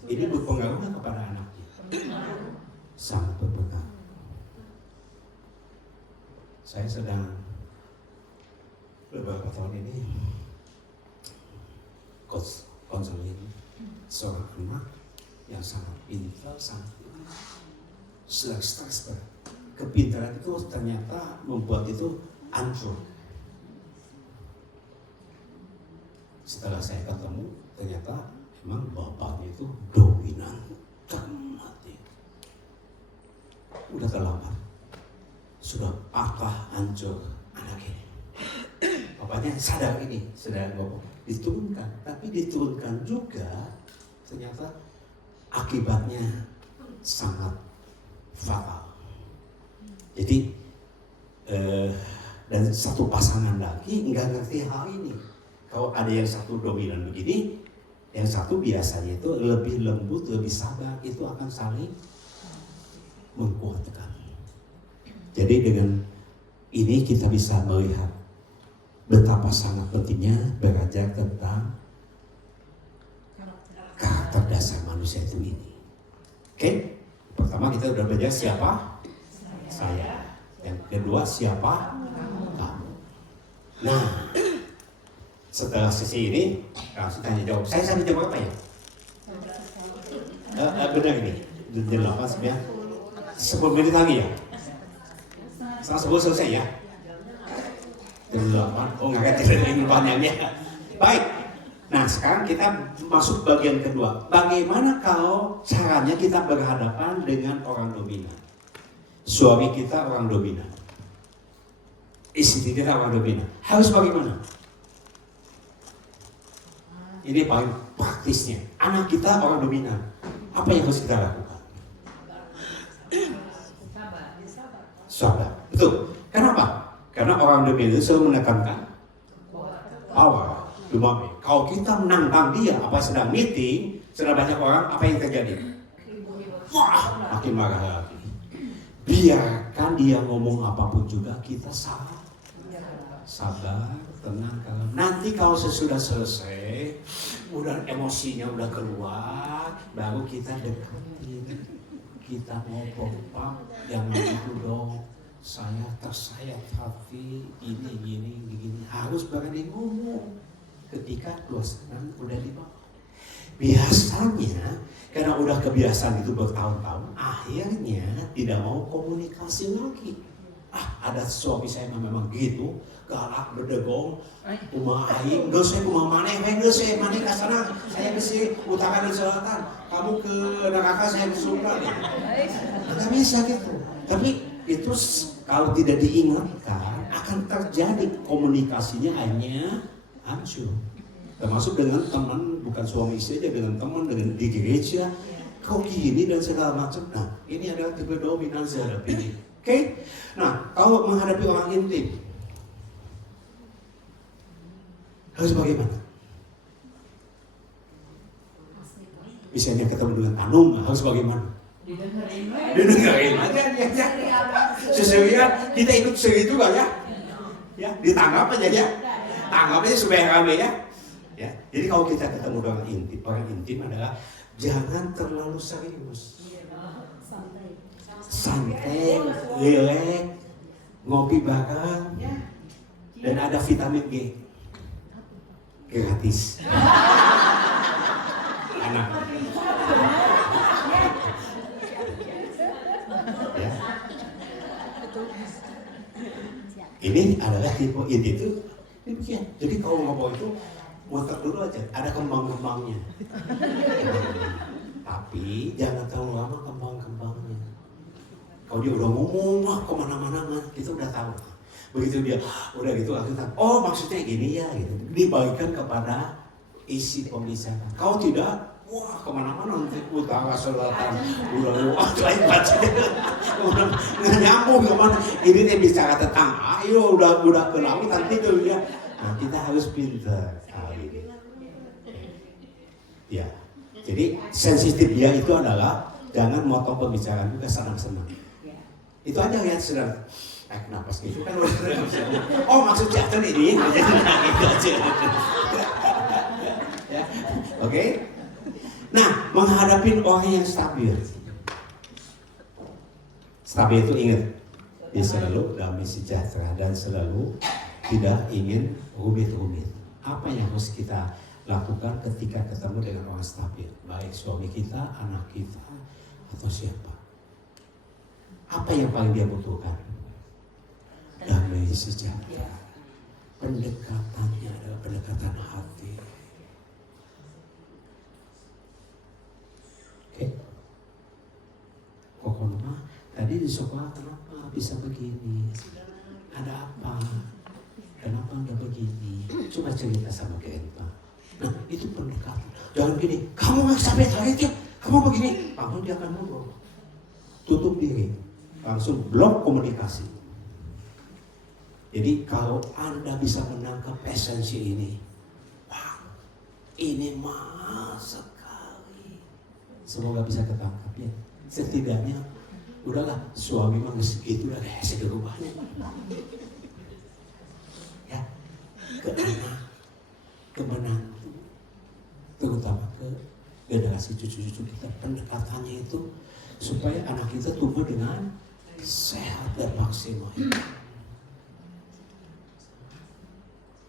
Ini berpengaruh kepada anaknya. Sangat berpengaruh. Saya sedang beberapa tahun ini konseling seorang anak yang sangat pintar, sedang stres berat. Kepintaran itu ternyata membuat itu hancur. Setelah saya ketemu, ternyata memang bapaknya itu dominan, mati. Udah terlambat, sudah patah, hancur anak ini. Bapaknya sadar ini, diturunkan, tapi diturunkan juga ternyata akibatnya sangat fatal. Jadi dan satu pasangan lagi nggak ngerti hal ini. Kalau ada yang satu dominan begini, yang satu biasanya itu lebih lembut, lebih sabar, itu akan saling menguatkan. Jadi dengan ini kita bisa melihat betapa sangat pentingnya belajar tentang karakter dasar manusia itu ini. Oke? Pertama kita udah belajar siapa? Saya. Yang kedua siapa? Kamu. Nah, setelah sesi ini langsung tanya jawab. Saya sampai jawab apa ya? Benar ini. Jam 8 sebenarnya 10 menit lagi ya? Setengah 10 selesai ya? Jam 8. Oh nggak tidak ingin panjangnya. Baik. Nah sekarang kita masuk bagian kedua. Bagaimana kalau caranya kita berhadapan dengan orang dominan? Suami kita orang dominan, istri kita orang dominan. Harus bagaimana? Ini paling praktisnya. Anak kita orang dominan. Apa yang harus kita lakukan? Tuh, kenapa? Karena orang demi itu selalu menekankan power. Cuma kalau kita menantang dia, apa sedang meeting, sedang banyak orang, apa yang terjadi? Wah, makin marah lagi. Biarkan dia ngomong apapun juga, kita sabar, tenang. Nanti kalau sesudah selesai, udah emosinya udah keluar, baru kita deketin. Kita mau pop-up, jangan gitu dong. Saya tersayat hati, gini. Harus berani ngomong ketika dosen udah dibawa. Biasanya, karena udah kebiasaan itu bertahun-tahun, akhirnya tidak mau komunikasi lagi. Ada suami saya memang gitu, galak, berdegong, rumah aing, gak saya rumah maneh, gak saya maneh ke sana, saya ke utara dan selatan, kamu ke neraka, saya ke surga. Nggak bisa gitu. Tapi itu kalau tidak diingatkan akan terjadi komunikasinya hanya hancur. Termasuk dengan teman, bukan suami istri aja, dengan teman, dengan di gereja, kau gini dan segala macam. Nah, ini adalah tipe dominansi terhadap ini. Oke? Nah, kalau menghadapi orang intim, harus bagaimana? Misalnya ketemu dengan Anum, harus bagaimana? Didengerin aja. Sesuai kita ikut segitu gak ya? Ya, ditanggap aja ya. Tanggap aja supaya rame ya. Ya, jadi kalau kita ketemu dengan orang intim adalah jangan terlalu serius. Santai, relax, ngopi bareng, dan ada vitamin G gratis. Anak. Ya. Ini adalah tipe itu. Demikian. Jadi kalau ngobrol itu muter dulu aja, ada kembang-kembangnya. Tapi jangan terlalu lama kembang-kembangnya. Kalau dia udah ngomong, wah kemana-mana, kita udah tahu. Begitu dia udah gitu, oh maksudnya gini ya, gitu. Dibagikan kepada isi pembicaraan. Kalau tidak, wah kemana-mana nanti utara selatan, udah lain bacanya, udah nggak nyambung kemana. Ini nih bicara tentang ayo udah ke langit nanti tuh ya. Nah kita harus pintar. Ya, jadi sensitif dia itu adalah jangan motong pembicaraan juga senang-senang. Itu aja ya sedang. Kenapa sih? Kan oh maksudnya ini gitu aja. Ya, oke. Nah, menghadapi orang yang stabil. Stabil itu ingat, dia selalu damai sejahtera dan selalu tidak ingin rumit-rumit. Apa yang harus kita lakukan ketika ketemu dengan orang stabil, baik suami kita, anak kita, atau siapa? Apa yang paling dia butuhkan? Damai sejahtera. Pendekatannya adalah pendekatan hati. Oke. Kokonoma, tadi di sekolah kenapa bisa begini? Ada apa? Kenapa anda begini? Coba cerita sama Genta. Nah, itu pendekatan. Jangan gini, kamu nggak sampai tariknya, kamu begini. Kamu dia akan ngobrol. Tutup diri, langsung blok komunikasi. Jadi kalau anda bisa menangkap esensi ini, wow, ini mahal sekali. Semoga bisa ketangkap ya. Setidaknya, udahlah suami mah segitu lah, segera rubahnya. Ya, ke anak, ke menantu, terutama ke generasi cucu-cucu kita, pendekatannya itu supaya anak kita tumbuh dengan sehat dan maksimal.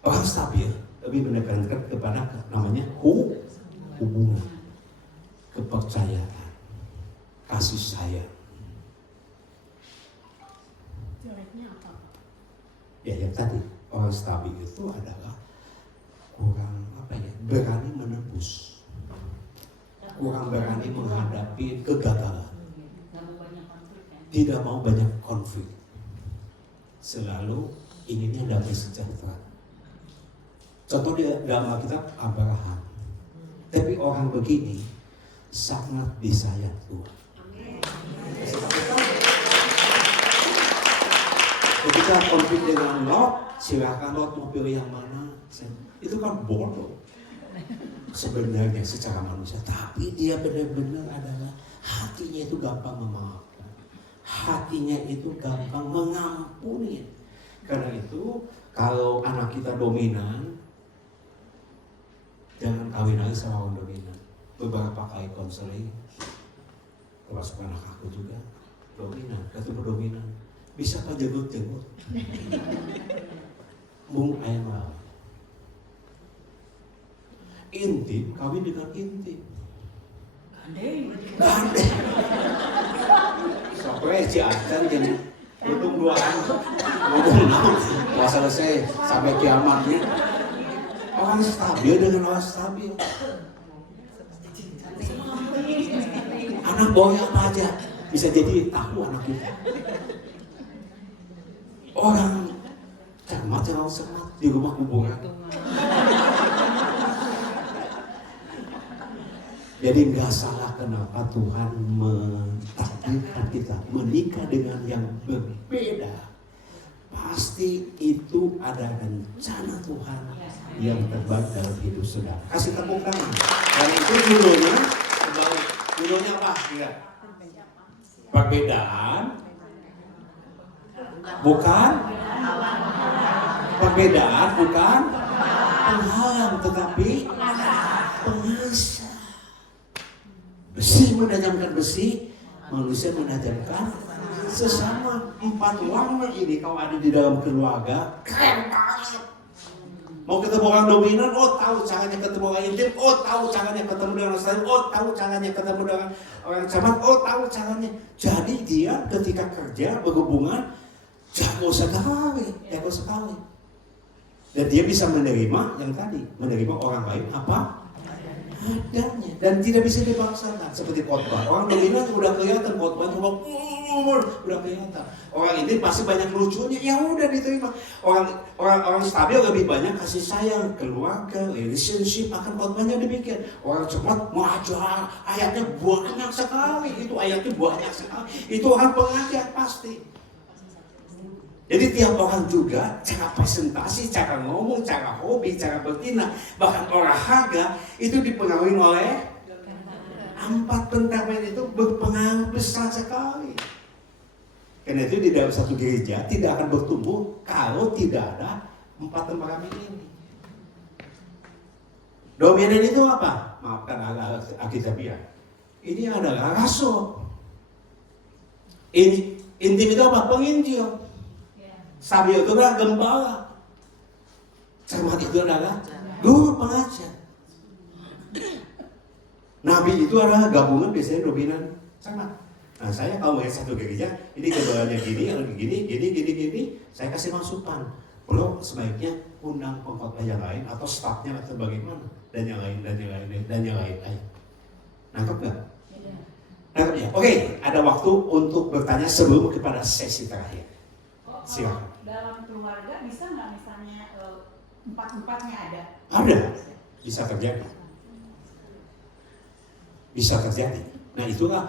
Orang stabil lebih menekankan kepada namanya hubungan, kepercayaan, kasih sayang. Jeleknya apa? Ya yang tadi orang stabil itu adalah kurang berani menembus, kurang berani menghadapi kegagalan, tidak mau banyak konflik, selalu inginnya damai sejahtera. Contoh di dalam Alkitab Abraham. Tapi orang begini sangat disayang Tuhan. Ketika konflik dengan Lot, silakan Lot mau pilih yang mana. Itu kan bodoh sebenarnya secara manusia, tapi dia benar-benar adalah hatinya itu gampang memaafkan, hatinya itu gampang mengampuni. Karena itu kalau anak kita dominan, jangan kawin lagi sama orang dominan. Beberapa kali konseling, termasuk anak aku juga dominan, ketemu dominan, bisa apa jenggot-jenggot, mung ayam lawan. Intim, kawin dengan intim. Gandeng. Sampai Ciacan jadi untung duaan. Ngomong, nggak selesai sampai kiamat nih. Orang stabil dengan orang stabil. Anak bawahnya apa aja bisa jadi tahu anak kita. Orang cermat jangan cermat di rumah kuburan. Jadi nggak salah kenapa Tuhan mentakdirkan kita menikah dengan yang berbeda. Pasti itu ada rencana Tuhan yang terbaik dalam hidup saudara. Kasih tepuk tangan. Dan itu judulnya apa? Lihat. Perbedaan bukan perbedaan bukan penghalang, tetapi pengasah. Besi menajamkan besi, manusia menajamkan sesama. 4 warna ini kalau ada di dalam keluarga, keren banget. Mau ketemu orang dominan, oh tahu caranya ketemu orang intim, oh tahu caranya ketemu dengan orang lain, oh tahu caranya ketemu dengan orang cermat, oh tahu caranya. Jadi dia ketika kerja berhubungan jago sekali. Dan dia bisa menerima yang tadi, menerima orang lain apa adanya, dan tidak bisa dipaksakan seperti khotbah. Orang dominan udah kelihatan khotbah cuma udah kelihatan. Orang ini pasti banyak lucunya, ya udah diterima. Orang stabil lebih banyak kasih sayang, keluarga, relationship, akan khotbahnya demikian. Orang cepat mengajar, ayatnya banyak sekali, itu orang pengajar pasti. Jadi tiap orang juga cara presentasi, cara ngomong, cara hobi, cara bertindak, bahkan olahraga itu dipengaruhi oleh 4 penteramen itu berpengaruh besar sekali. Karena itu di dalam satu gereja tidak akan bertumbuh kalau tidak ada 4 temperamen ini. Dominan itu apa? Maafkan agak Alkitabiah. Ini adalah rasul. Intim itu apa? Penginjil. Stabil itu adalah gembala. Cermat itu adalah guru pengajar. Nabi itu adalah gabungan biasanya dominan cermat. Nah saya kalau melihat satu gereja, ini gembalanya gini, saya kasih masukan. Belum sebaiknya undang pengkhotbah yang lain atau stafnya atau bagaimana, dan yang lain. Nangkep nggak? Nangkep ya? Oke, ada waktu untuk bertanya sebelum kepada sesi terakhir. Silakan. Dalam keluarga bisa nggak misalnya 4-4-nya ada? Ada, bisa terjadi. Nah itulah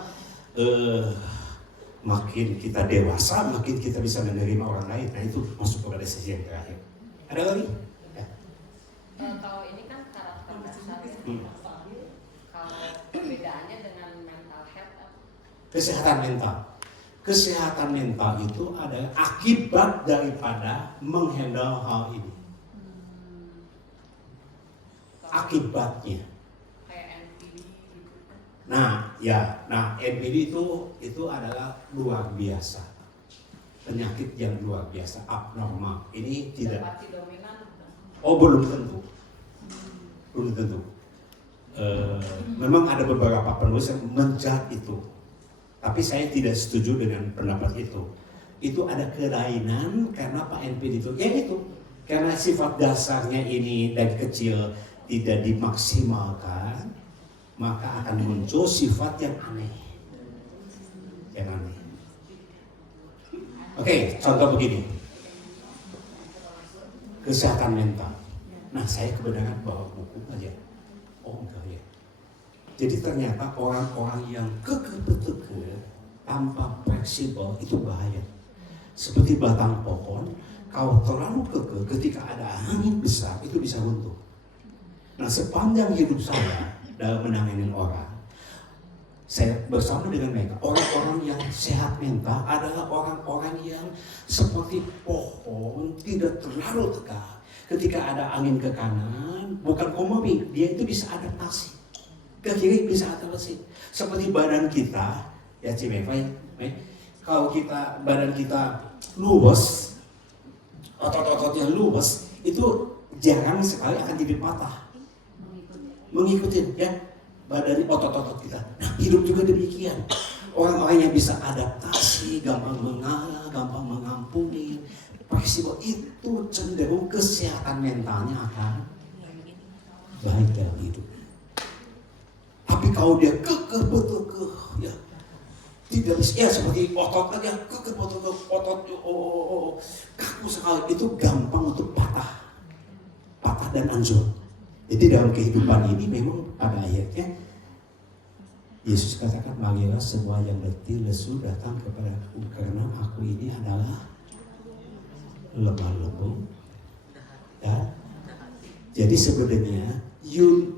makin kita dewasa, makin kita bisa menerima orang lain. Nah itu masuk kepada sesi yang terakhir. Ada lagi? Ya. Kalau ini kan karakter dasar, kalau perbedaannya dengan mental health, Kesehatan mental itu adalah akibat daripada menghandle hal ini. Akibatnya. kayak NPD gitu. Nah, NPD itu adalah luar biasa. Penyakit yang luar biasa, abnormal. Ini tidak. Pasti dominan. Oh, belum tentu. Memang ada beberapa penulis yang menjat itu. Tapi saya tidak setuju dengan pendapat itu. Itu ada kelainan karena Pak NPD itu, ya itu. Karena sifat dasarnya ini dari kecil tidak dimaksimalkan, maka akan muncul sifat yang aneh. Oke, contoh begini. Kesehatan mental. Nah, saya kebenaran bawa buku aja. Oh enggak ya. Jadi ternyata orang-orang yang kekeh tanpa fleksibel itu bahaya. seperti batang pohon. Kalau terlalu kekeh, ketika ada angin besar itu bisa runtuh. Nah, sepanjang hidup saya dalam menangani orang, saya bersama dengan mereka, orang-orang yang sehat mental adalah orang-orang yang seperti pohon, tidak terlalu tegak. Ketika ada angin ke kanan, bukan komori, dia itu bisa adaptasi. Ke kiri bisa adaptasi. Seperti badan kita, ya Cimefai, kalau badan kita luwes, otot-ototnya luwes, itu jarang sekali akan jadi patah. Mengikuti ya badan otot-otot kita. Nah, hidup juga demikian. Orang-orang yang bisa adaptasi, gampang mengalah, gampang mengampuni, fleksibel, itu cenderung kesehatan mentalnya akan baik dalam hidup. Tapi kalau dia kekeh betul ya tidak bisa, ya seperti otot aja kekeh betul otot kaku sekali, itu gampang untuk patah dan hancur. Jadi dalam kehidupan ini memang pada akhirnya Yesus katakan, marilah semua yang letih lesu datang kepada aku, karena aku ini adalah lemah lembut. Ya. Jadi sebenarnya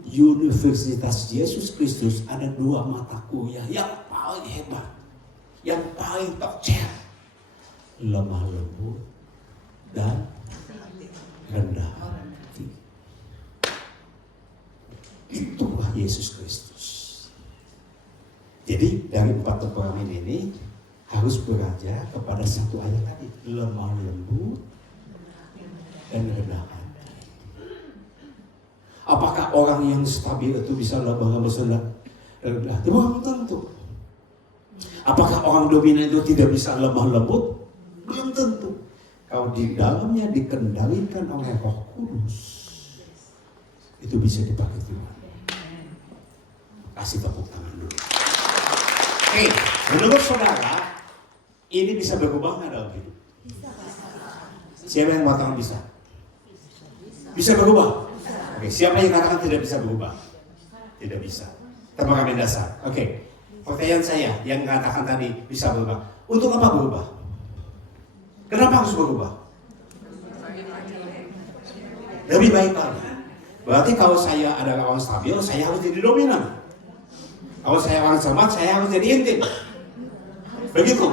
Universitas Yesus Kristus ada 2 mata kuliah yang paling hebat, yang paling tercecer, lemah lembut dan rendah hati. Itulah Yesus Kristus. Jadi dari 4 temperamen ini harus belajar kepada satu ayat tadi, lemah lembut dan rendah hati. Apakah orang yang stabil itu bisa lemah lembut dan rendah hati? Belum tentu. Apakah orang dominan itu tidak bisa lemah lembut? Belum tentu. Kalau di dalamnya dikendalikan oleh Roh Kudus, itu bisa dipakai Tuhan. Kasih tepuk tangan dulu. Oke, menurut saudara, ini bisa berubah nggak dalam hidup? Siapa yang mengatakan bisa? Bisa berubah? Oke, siapa yang katakan tidak bisa berubah? Tidak bisa. Temperamen dasar. Oke, pertanyaan saya yang katakan tadi bisa berubah. Untuk apa berubah? Kenapa harus berubah? Lebih baik lagi. Berarti kalau saya adalah orang stabil, saya harus jadi dominan. Kalau saya orang cermat, saya harus jadi intim. Begitu.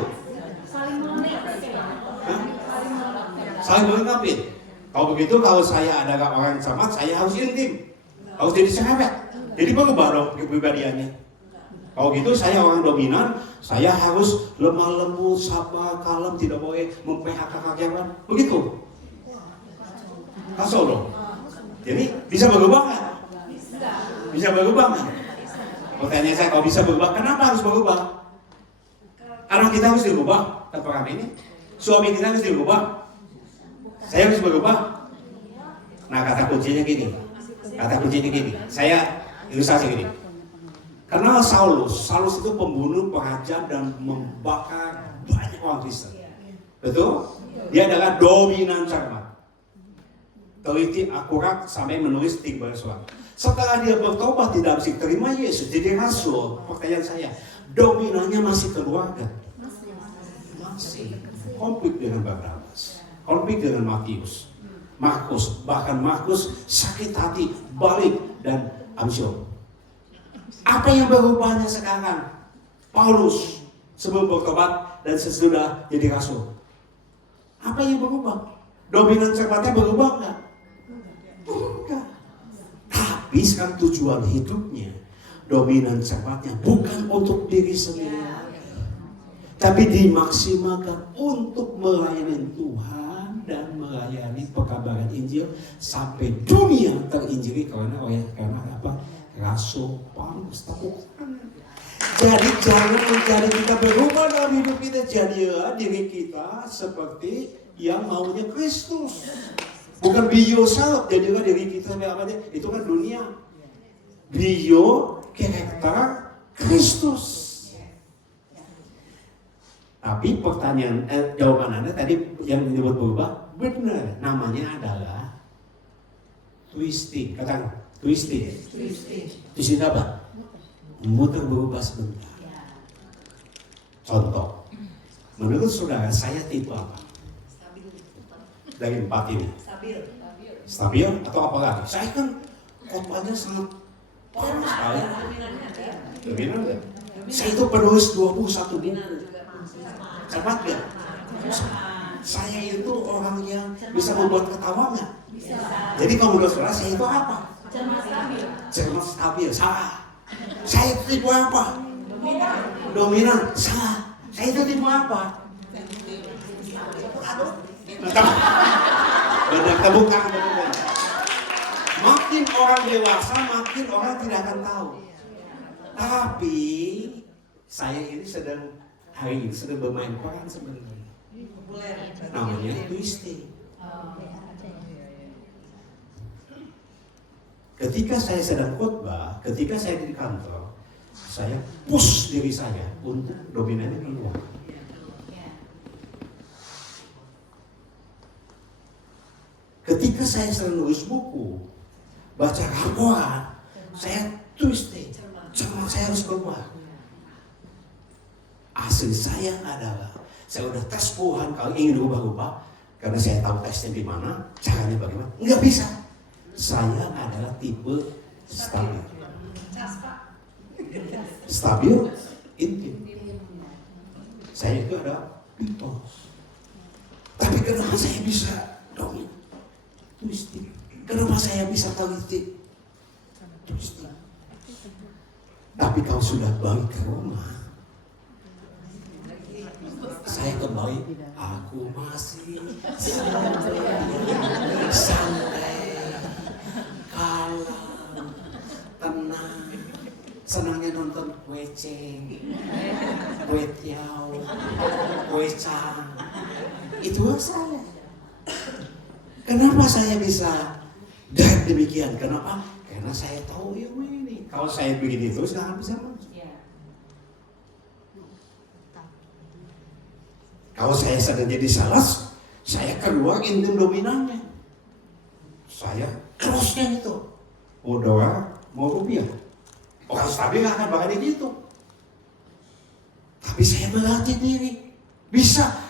Saling melengkapi. Kalau begitu, kalau saya adalah orang cermat, saya harus intim. Harus jadi sahabat. Jadi berubah dong kepribadiannya. Kalau gitu saya orang dominan, saya harus lemah lembut, sabar, kalem, tidak boleh mem-PHK karyawan. Begitu. Kacau dong. Jadi bisa berubah nggak? Bisa berubah nggak? Pertanyaan saya, kalau bisa berubah, kenapa harus berubah? Anak kita harus dirubah, temperamen ini. Suami kita harus dirubah. Saya harus berubah. Nah, kata kuncinya gini. Saya ilustrasi gini. Kenal Saulus itu pembunuh, pengajar, dan membakar banyak orang Kristen. Betul? Dia adalah dominan cermat. Teliti, akurat, sampai menulis 3 surat. Setelah dia bertobat tidak bisa terima Yesus jadi rasul. Pertanyaan saya, dominannya masih keluarga? Masih. Konflik dengan Barnabas, konflik dengan Markus, bahkan Markus sakit hati, balik dan amsyur. Apa yang berubahnya sekarang? Paulus sebelum bertobat dan sesudah jadi rasul. Apa yang berubah? Dominan cermatnya berubah enggak? Enggak. Tapi sekarang tujuan hidupnya, dominan cermatnya bukan untuk diri sendiri, tapi dimaksimalkan untuk melayani Tuhan dan melayani pekabaran Injil sampai dunia terinjili karena apa? Rasul Paulus. Jadi jangan mencari kita berubah dalam hidup kita, jadilah diri kita seperti yang maunya Kristus. Bukan be yourself, jadilah diri kita seperti apa aja. Itu kan dunia. Bio karakter Kristus. Tapi pertanyaan jawaban Anda tadi yang disebut berubah benar, namanya adalah twisting. Katakan twisting. Twisting apa? Muter berubah sebentar. Contoh, Menurut saudara, saya tipe apa? Dari 4 ini. Stabil atau apa lagi? Saya kan khotbahnya sangat parah sekali. Dominan nggak? Saya itu penulis 21 buku. Cepat nggak? Saya itu orang yang bisa membuat ketawa nggak? Jadi kalau menurut saudara, saya itu apa? Cermat stabil. Salah. Saya itu tipe apa? Dominan. Salah. Saya itu tipe apa? Benar, terbuka. Makin orang dewasa, makin orang tidak akan tahu. Tapi saya ini hari ini sedang bermain peran sebenarnya. Namanya twisting. Ketika saya sedang khotbah, ketika saya di kantor, saya push diri saya untuk dominannya keluar. Ketika saya sedang nulis buku, baca laporan, saya twisting, cermat saya harus keluar. Asli saya adalah, saya udah tes puluhan kali ingin rubah-rubah, karena saya tahu tesnya di mana, caranya bagaimana, nggak bisa. Saya adalah tipe stabil. Stabil, intim. Saya itu adalah pitos. Tapi kenapa saya bisa domin? Twisting. Kenapa saya bisa politik? Twisting. Tapi kalau sudah balik ke rumah, saya kembali, aku masih santai, kalem, tenang. Senangnya nonton kue ceng, kue tiaw, kue cang. Itu saya. Kenapa saya bisa demikian? Kenapa? Karena saya tahu ilmu ini. Kalau saya begini terus nggak bisa maju. Kalau saya sedang jadi sales, saya keluar intim dominannya. Saya terusnya itu. Mau dolar, mau rupiah. Orang stabil nggak akan bakal gitu. Tapi saya melatih diri. Bisa.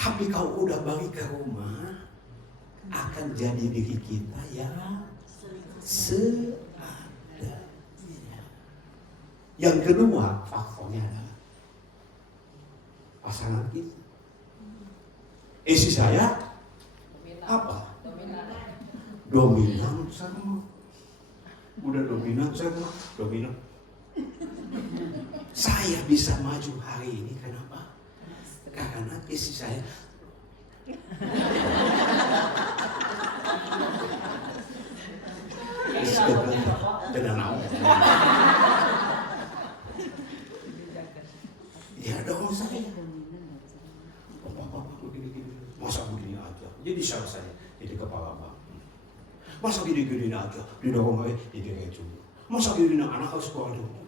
Tapi kalau udah balik ke rumah, akan jadi diri kita yang seadanya. Yang kedua, faktornya adalah pasangan kita. Istri saya apa? Dominan sama. Udah dominan sama. Saya bisa maju hari ini kenapa? Karena istri saya dengan aku. Ya dong saya. Masa begini aja. Jadi saya jadi kepala bank. Masa gini-gini aja didorong aja jadi recu. Masa gini anak harus sekolah dulu.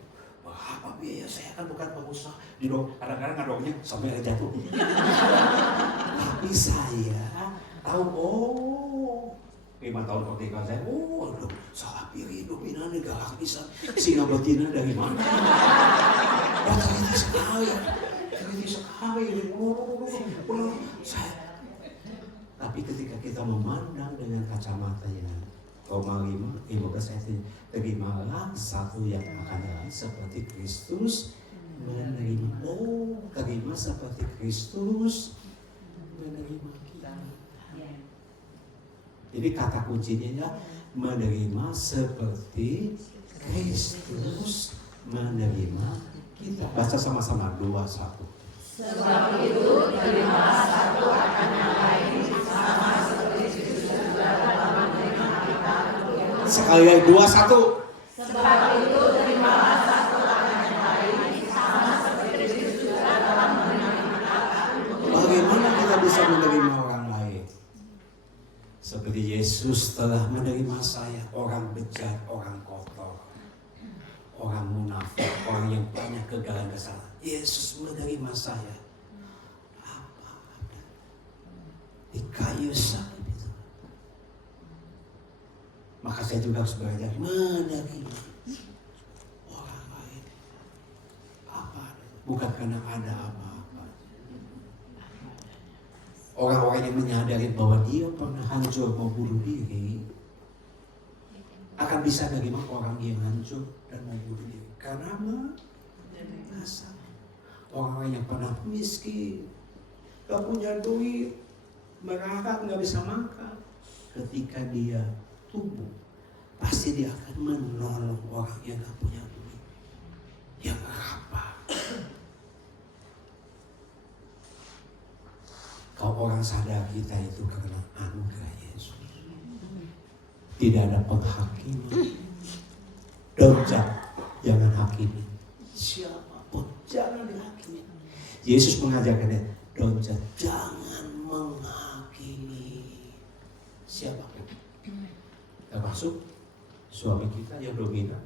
Apa biaya saya kan bukan pengusaha. Kadang-kadang ngadongnya sampai jatuh. Tapi saya tahu 5 tahun pernikahan saya, salah pilih dominannya galak bisa. Singa betina dari mana? Teliti sekali. Tapi ketika kita memandang dengan kacamatanya, Roma 5:15 ayat, terimalah satu yang akan datang seperti Kristus menerima. Terima seperti Kristus menerima kita. Jadi kata kuncinya menerima seperti Kristus menerima kita. Baca sama-sama 2-1. Sebab itu terimalah satu akan yang lain sama seperti Kristus juga dalam menerima kita. Sekali lagi 2-1. Sebab itu terimalah satu akan yang lain sama seperti Kristus juga dalam menerima kita. Bagaimana kita bisa menerima orang lain? Seperti Yesus telah menerima saya, orang bejat, orang kotor, orang munafik, orang yang banyak kegagalan kesalahan. Yesus menerima saya. Apa ada di kayu salib itu. Maka saya juga harus belajar menerima orang lain. Apa ada? Bukan karena ada apa-apa. Orang-orang yang menyadari bahwa dia pernah hancur mau bunuh diri akan bisa menerima orang yang hancur dan mau bunuh diri karena merasa. Orang-orang yang pernah miskin, gak punya duit, merahat, gak bisa makan, ketika dia tubuh pasti dia akan menolong orang yang gak punya duit, yang apa. Kalau orang sadar kita itu karena anugerah Yesus, tidak ada penghakiman. Don't judge, jangan hakimi. Siapapun jangan dihakimi. Yesus mengajarkannya, don't judge, jangan menghakimi siapapun. Termasuk suami kita yang dominan,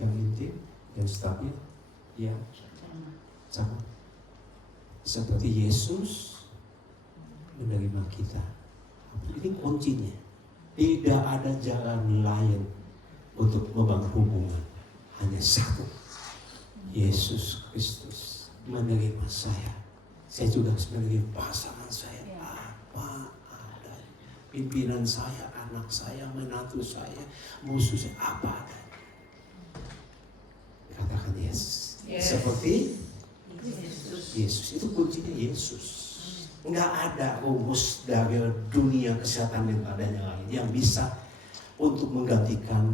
yang intim, yang stabil, yang sama. Seperti Yesus menerima kita. Ini kuncinya. Tidak ada jalan lain untuk membangun hubungan. Hanya satu. Yesus Kristus menerima saya. Saya juga harus menerima pasangan saya. Apa ada. Pimpinan saya, anak saya, menantu saya, musuh saya, apa ada. Katakan yes. Seperti Yesus. Itu kuncinya Yesus. Enggak ada rumus dari dunia kesehatan mental dan yang lain yang bisa untuk menggantikan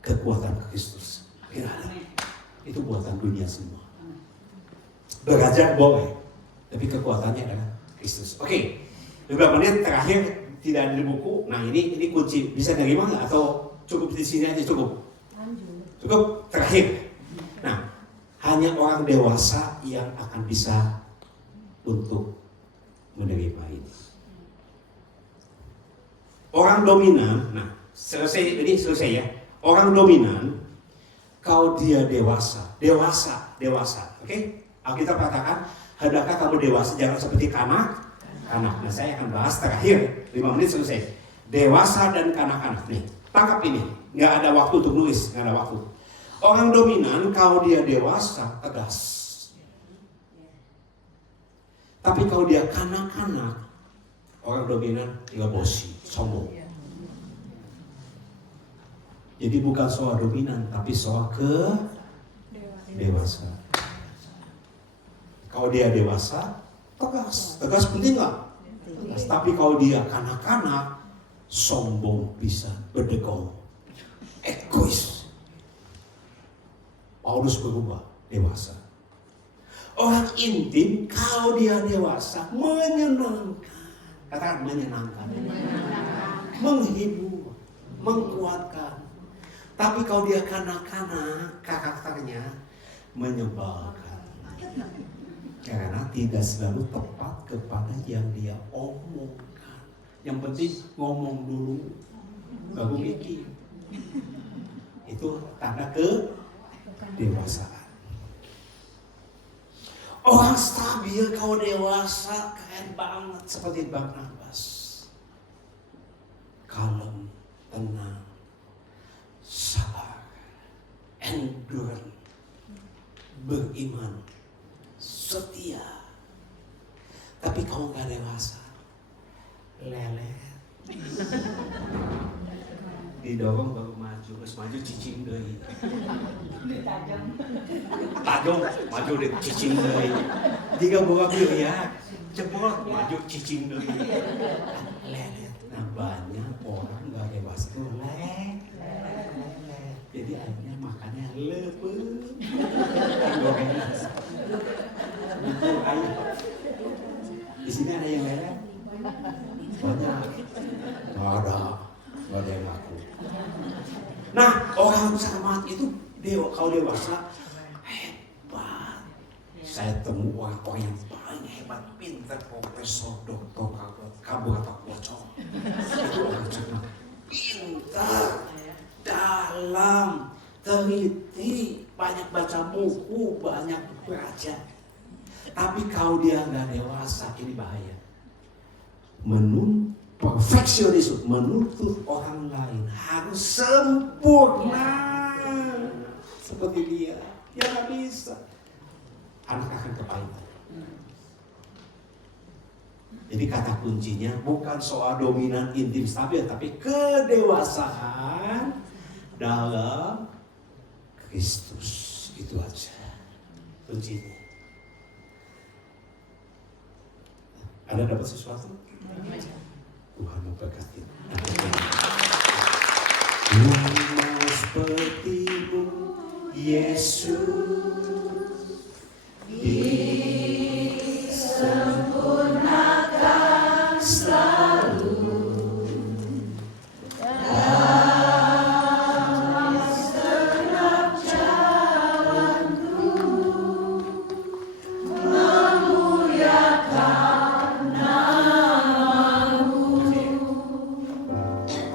kekuatan Kristus. Tidak ada. Itu buatan dunia semua. Belajar boleh, tapi kekuatannya adalah Kristus. Oke, beberapa menit terakhir tidak ada di buku. Nah ini kunci, bisa nerima nggak atau cukup di sini aja cukup? Cukup terakhir. Nah, hanya orang dewasa yang akan bisa untuk menerima ini. Orang dominan, nah selesai ya. Orang dominan, kalau dia dewasa, oke? Alkitab katakan, hendaklah kamu dewasa, jangan seperti kanak-kanak. Nah saya akan bahas terakhir, 5 menit selesai. Dewasa dan kanak-kanak, nih, tangkap ini, nggak ada waktu untuk nulis, nggak ada waktu. Orang dominan, kalau dia dewasa, tegas. Tapi kalau dia kanak-kanak, orang dominan dia bosi, sombong. Jadi bukan soal dominan, tapi soal dewasa. Kalau dia dewasa, tegas. Tegas penting nggak? Tegas. Tapi kalau dia kanak-kanak, sombong bisa, berdegong, egois. Paulus berubah, dewasa. Orang intim, kalau dia dewasa, menyenangkan. Katakan menyenangkan. Menghibur, menguatkan. Tapi kalau dia kanak-kanak, karakternya menyebalkan. Karena tidak selalu tepat kepada yang dia omongkan. Yang penting ngomong dulu, baru mikir. Itu tanda kedewasaan. Orang stabil kalau dewasa keren banget seperti Barnabas. Kalem, tenang, sabar, endurance, beriman, setia. Tapi kalau nggak dewasa, lelet. Didorong baru maju, terus maju cicing deui. Tajam, maju deh cicing deui. Jika boga ya, cepot maju cicing deui. Lelet. Nah banyak orang nggak dewasa tuh lelet. Jadi akhirnya makannya lepet. Gorengan. Itu ayam. Di sini ada yang lelet? Banyak. Nggak ada yang laku. Nah, orang cermat itu kalau dewasa hebat. Saya temu orang yang paling hebat, pintar, profesor, doktor, kabur atau bocor. Itu orang cermat. Pintar, dalam, teliti, banyak baca buku, banyak belajar. Tapi kalau dia nggak dewasa, ini bahaya. Perfeksionis, menuntut orang lain harus sempurna seperti dia. Ya nggak bisa. Anak akan kepahitan. Jadi kata kuncinya bukan soal dominan, intim, stabil, tapi kedewasaan dalam Kristus. Itu aja kuncinya. Ada dapat sesuatu? Tuhan memberkati. Tuhan mau sepertimu, Yesus, disempurnakan selalu.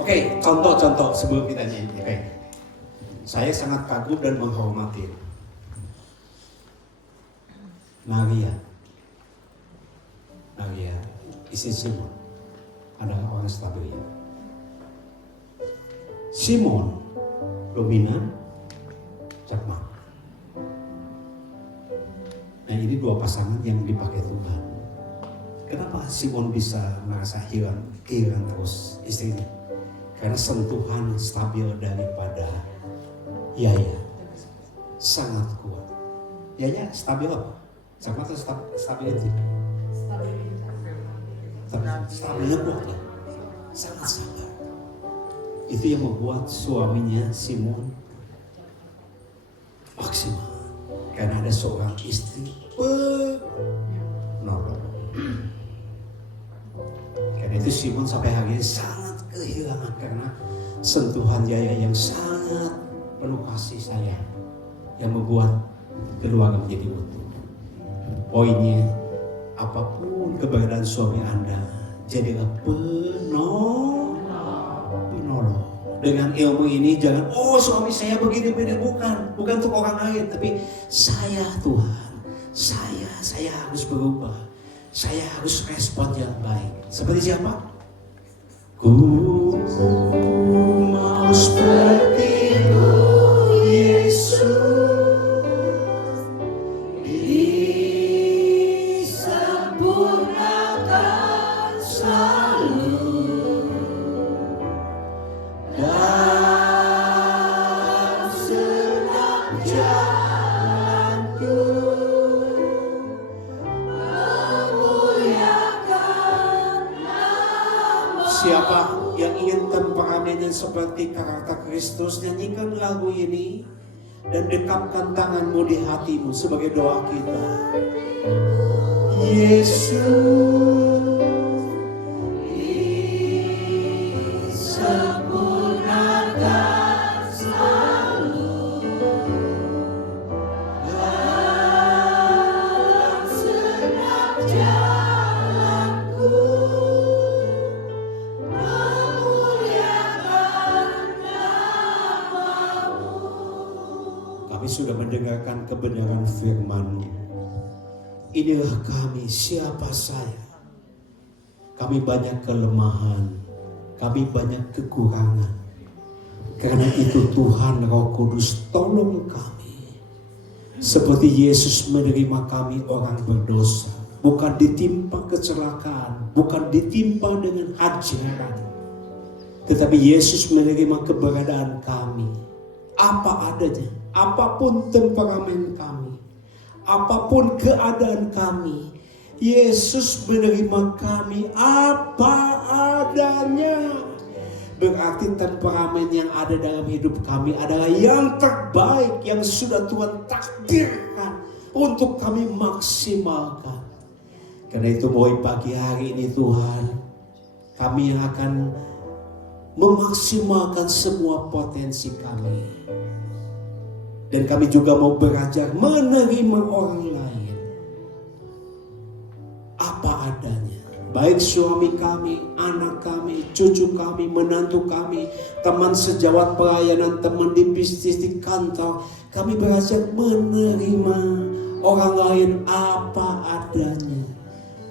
Oke, contoh-contoh sebelum kita nyanyi. Oke. Saya sangat kagum dan menghormati Maria, istri Simon, adalah orang stabil. Simon dominan, cermat. Nah, ini dua pasangan yang dipakai Tuhan. Kenapa Simon bisa merasa kehilangan terus istrinya? Karena sentuhan stabil daripada Yaya sangat kuat. Yaya stabil apa? Sama atau stability? Stabilnya kuat ya? Sangat sabar. Itu yang membuat suaminya Simon maksimal. Karena ada seorang istri penolong. Karena itu Simon sampai hari ini sangat kehilangan karena sentuhan Yaya yang sangat penuh kasih sayang yang membuat keluarga menjadi utuh. Poinnya, apapun keberadaan suami Anda, jadilah penolong. Dengan ilmu ini jangan, suami saya begini-begini, bukan untuk orang lain, tapi saya Tuhan, saya harus berubah, saya harus respon yang baik. Seperti siapa? Ku mau seperti-Mu, Yesus, disempurnakan selalu dalam senang jalanku, memuliakan nama. Siapa yang ingin temperamennya seperti karakter Kristus, nyanyikan lagu ini dan dekapkan tanganmu di hatimu sebagai doa kita. Yesus, disempurnakan selalu dalam senang jalanku, memuliakan nama-Mu. Kami sudah mendengarkan kebenaran firman-Mu. Inilah kami, siapa saya? Kami banyak kelemahan, kami banyak kekurangan. Karena itu Tuhan Roh Kudus tolong kami. Seperti Yesus menerima kami orang berdosa. Bukan ditimpa kecelakaan, bukan ditimpa dengan ajaran. Tetapi Yesus menerima keberadaan kami. Apa adanya, apapun temperamen kami, apapun keadaan kami, Yesus menerima kami apa adanya. Berarti temperamen yang ada dalam hidup kami adalah yang terbaik yang sudah Tuhan takdirkan untuk kami maksimalkan. Karena itu mulai pagi hari ini Tuhan, kami akan memaksimalkan semua potensi kami. Dan kami juga mau belajar menerima orang lain apa adanya. Baik suami kami, anak kami, cucu kami, menantu kami, teman sejawat pelayanan, teman di bisnis, di kantor. Kami belajar menerima orang lain apa adanya.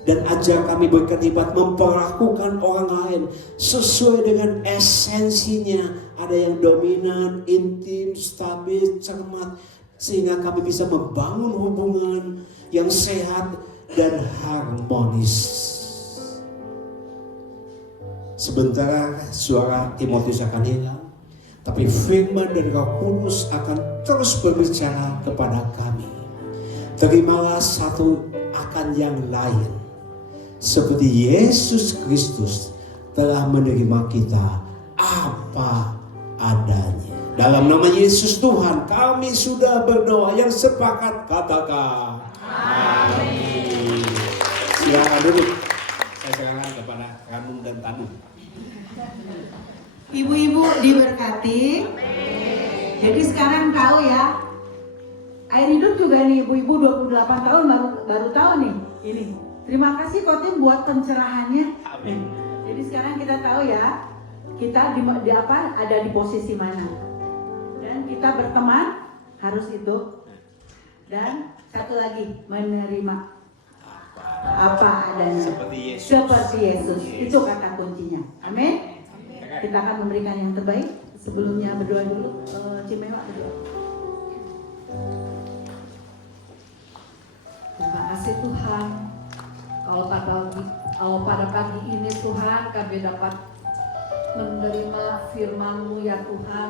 Dan ajar kami berkelibat memperlakukan orang lain sesuai dengan esensinya. Ada yang dominan, intim, stabil, cermat. Sehingga kami bisa membangun hubungan yang sehat dan harmonis. Sebentar suara Timotius akan hilang, tapi firman dari Roh Kudus akan terus berbicara kepada kami. Terimalah satu akan yang lain, seperti Yesus Kristus telah menerima kita apa adanya. Dalam nama Yesus Tuhan kami sudah berdoa. Yang sepakat katakan amin. Silakan duduk. Saya serahkan kepada Ranum dan Tanu. Ibu-ibu diberkati. Jadi sekarang tahu ya. Air hidup juga nih ibu-ibu 28 tahun baru tahu nih ini. Terima kasih Kotim buat pencerahannya. Amin. Jadi sekarang kita tahu ya, kita di apa ada di posisi mana. Dan kita berteman harus itu. Dan satu lagi, menerima apa adanya. Seperti Yesus. Seperti Yesus. Itu kata kuncinya. Amin. Kita akan memberikan yang terbaik. Sebelumnya berdoa dulu. Cimewa berdoa. Terima kasih Tuhan. Kalau pada pagi ini Tuhan kami dapat menerima firman-Mu ya Tuhan,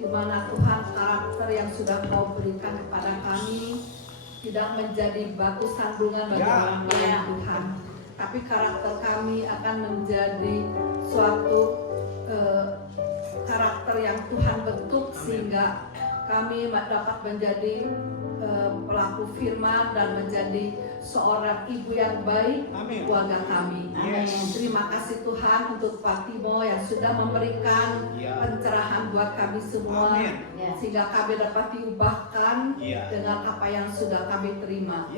di mana Tuhan karakter yang sudah Kau berikan kepada kami tidak menjadi batu sandungan bagi orang lain Tuhan, tapi karakter kami akan menjadi suatu karakter yang Tuhan bentuk sehingga kami dapat menjadi pelaku firman dan menjadi seorang ibu yang baik keluarga kami. Amin. Terima kasih Tuhan untuk Pak Timo yang sudah memberikan pencerahan buat kami semua. Amin. Sehingga kami dapat diubahkan dengan apa yang sudah kami terima.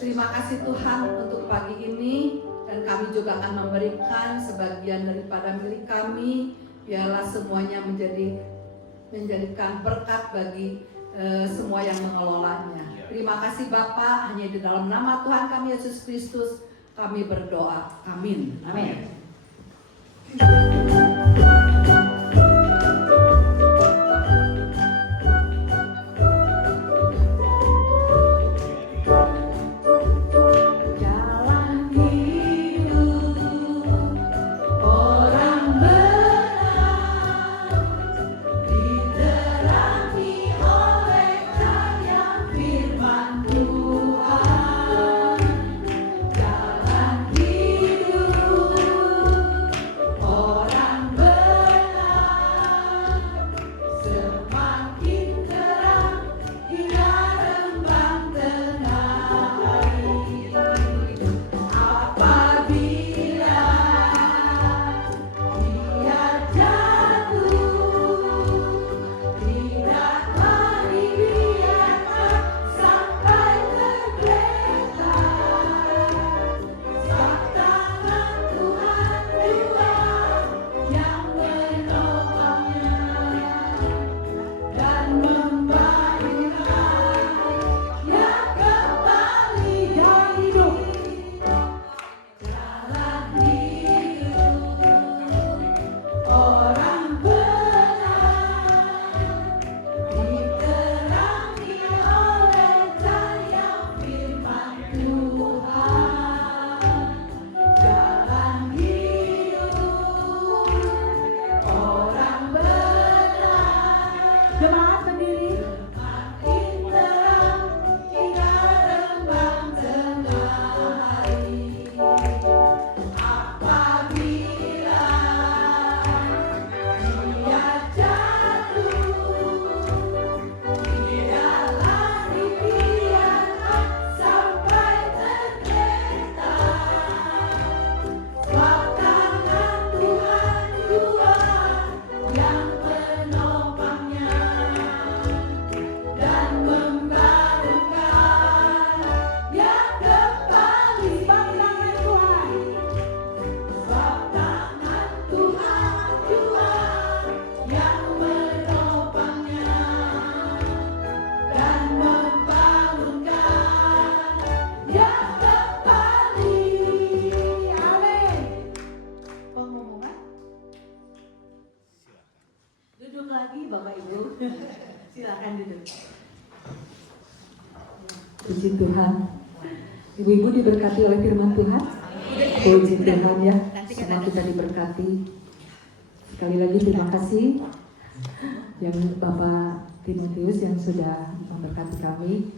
Terima kasih Tuhan untuk pagi ini, dan kami juga akan memberikan sebagian daripada milik kami. Biarlah semuanya menjadikan berkat bagi semua yang mengelolanya. Terima kasih Bapa, hanya di dalam nama Tuhan kami Yesus Kristus kami berdoa. Amin. Amin. Puji Tuhan. Ibu-ibu diberkati oleh firman Tuhan. Puji Tuhan ya, semua kita diberkati. Sekali lagi terima kasih yang Bapak Timotius yang sudah memberkati kami.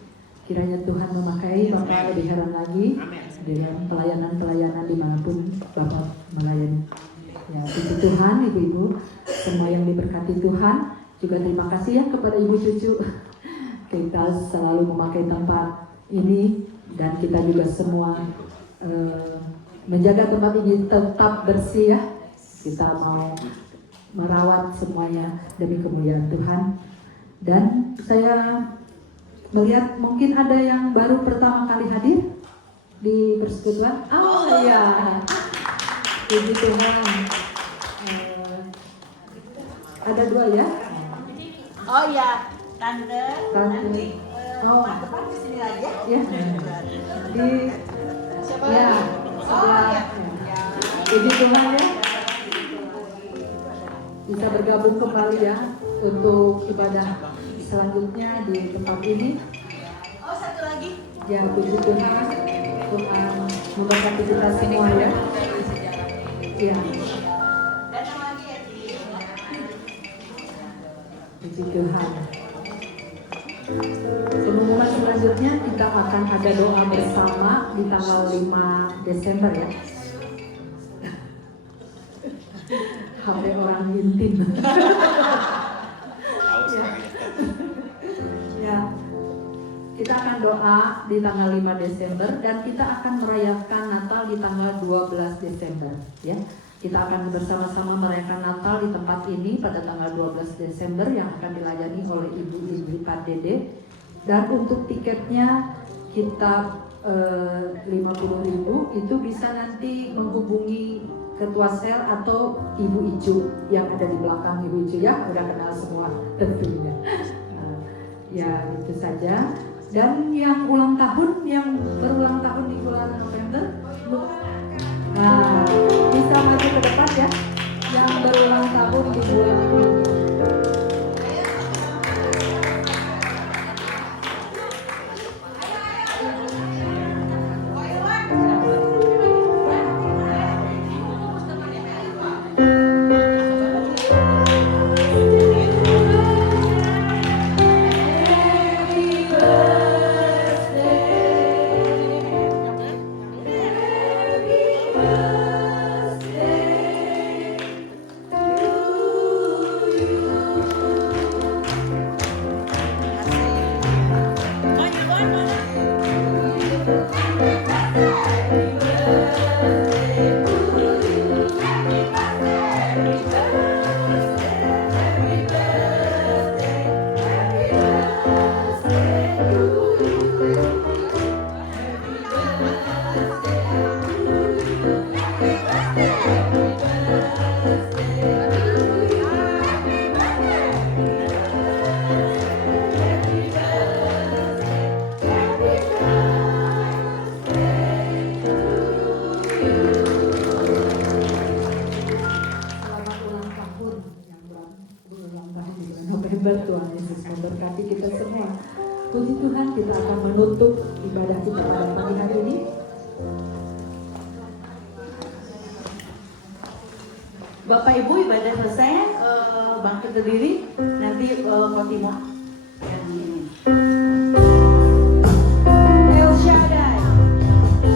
Kiranya Tuhan memakai Bapak lebih heran lagi dalam pelayanan-pelayanan dimanapun Bapak melayani. Ya, puji Tuhan, ibu-ibu, semua yang diberkati Tuhan. Juga terima kasih ya kepada ibu cucu. Kita selalu memakai tempat ini dan kita juga semua menjaga tempat ini tetap bersih ya. Kita mau merawat semuanya demi kemuliaan Tuhan. Dan saya melihat mungkin ada yang baru pertama kali hadir di persekutuan. Oh iya, puji Tuhan. Ada 2 ya? Oh ya, tante. Tante. Oh, Depan kesini aja. ya. Di ya, sebelah. Puji Tuhan ya. Bisa bergabung kembali ya untuk ibadah selanjutnya di tempat ini. Oh, satu lagi. Ya, puji Tuhan. Tuhan memberkati kita semua ya. Ya, Datang lagi ya, Ci. puji Tuhan. Pengumuman selanjutnya kita akan ada doa bersama di tanggal 5 Desember ya. HP orang intim. Ya, kita akan doa di tanggal 5 Desember dan kita akan merayakan Natal di tanggal 12 Desember ya. Kita akan bersama-sama merayakan Natal di tempat ini pada tanggal 12 Desember yang akan dilayani oleh Ibu Pak Dede. Dan untuk tiketnya kita 50.000 itu bisa nanti menghubungi Ketua Sel atau Ibu Icu yang ada di belakang Ibu Icu ya, udah kenal semua tentunya. Ya itu saja. Dan yang ulang tahun, yang berulang tahun di bulan November, nah bisa maju ke depan ya. Yang berulang tahun di bulan November. Tuhan Yesus memberkati kita semua. Puji Tuhan, kita akan menutup ibadah kita pada pagi hari ini. Bapak Ibu ibadah selesai, bangkit berdiri, nanti Kotimo yang ini. El Shaddai. Ya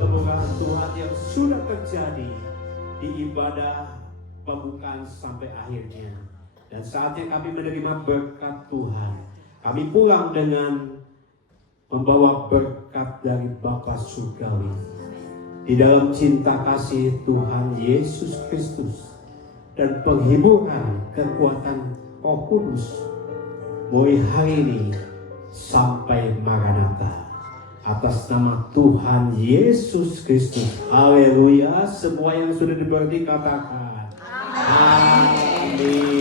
kemurahan Tuhan yang sudah terjadi di ibadah pembukaan sampai akhirnya. Dan saatnya kami menerima berkat Tuhan. Kami pulang dengan membawa berkat dari Bapa Surgawi. Di dalam cinta kasih Tuhan Yesus Kristus dan penghiburan kekuatan Roh Kudus mulai hari ini sampai Maranatha. Atas nama Tuhan Yesus Kristus. Haleluya. Semua yang sudah diberkati katakan. Amin.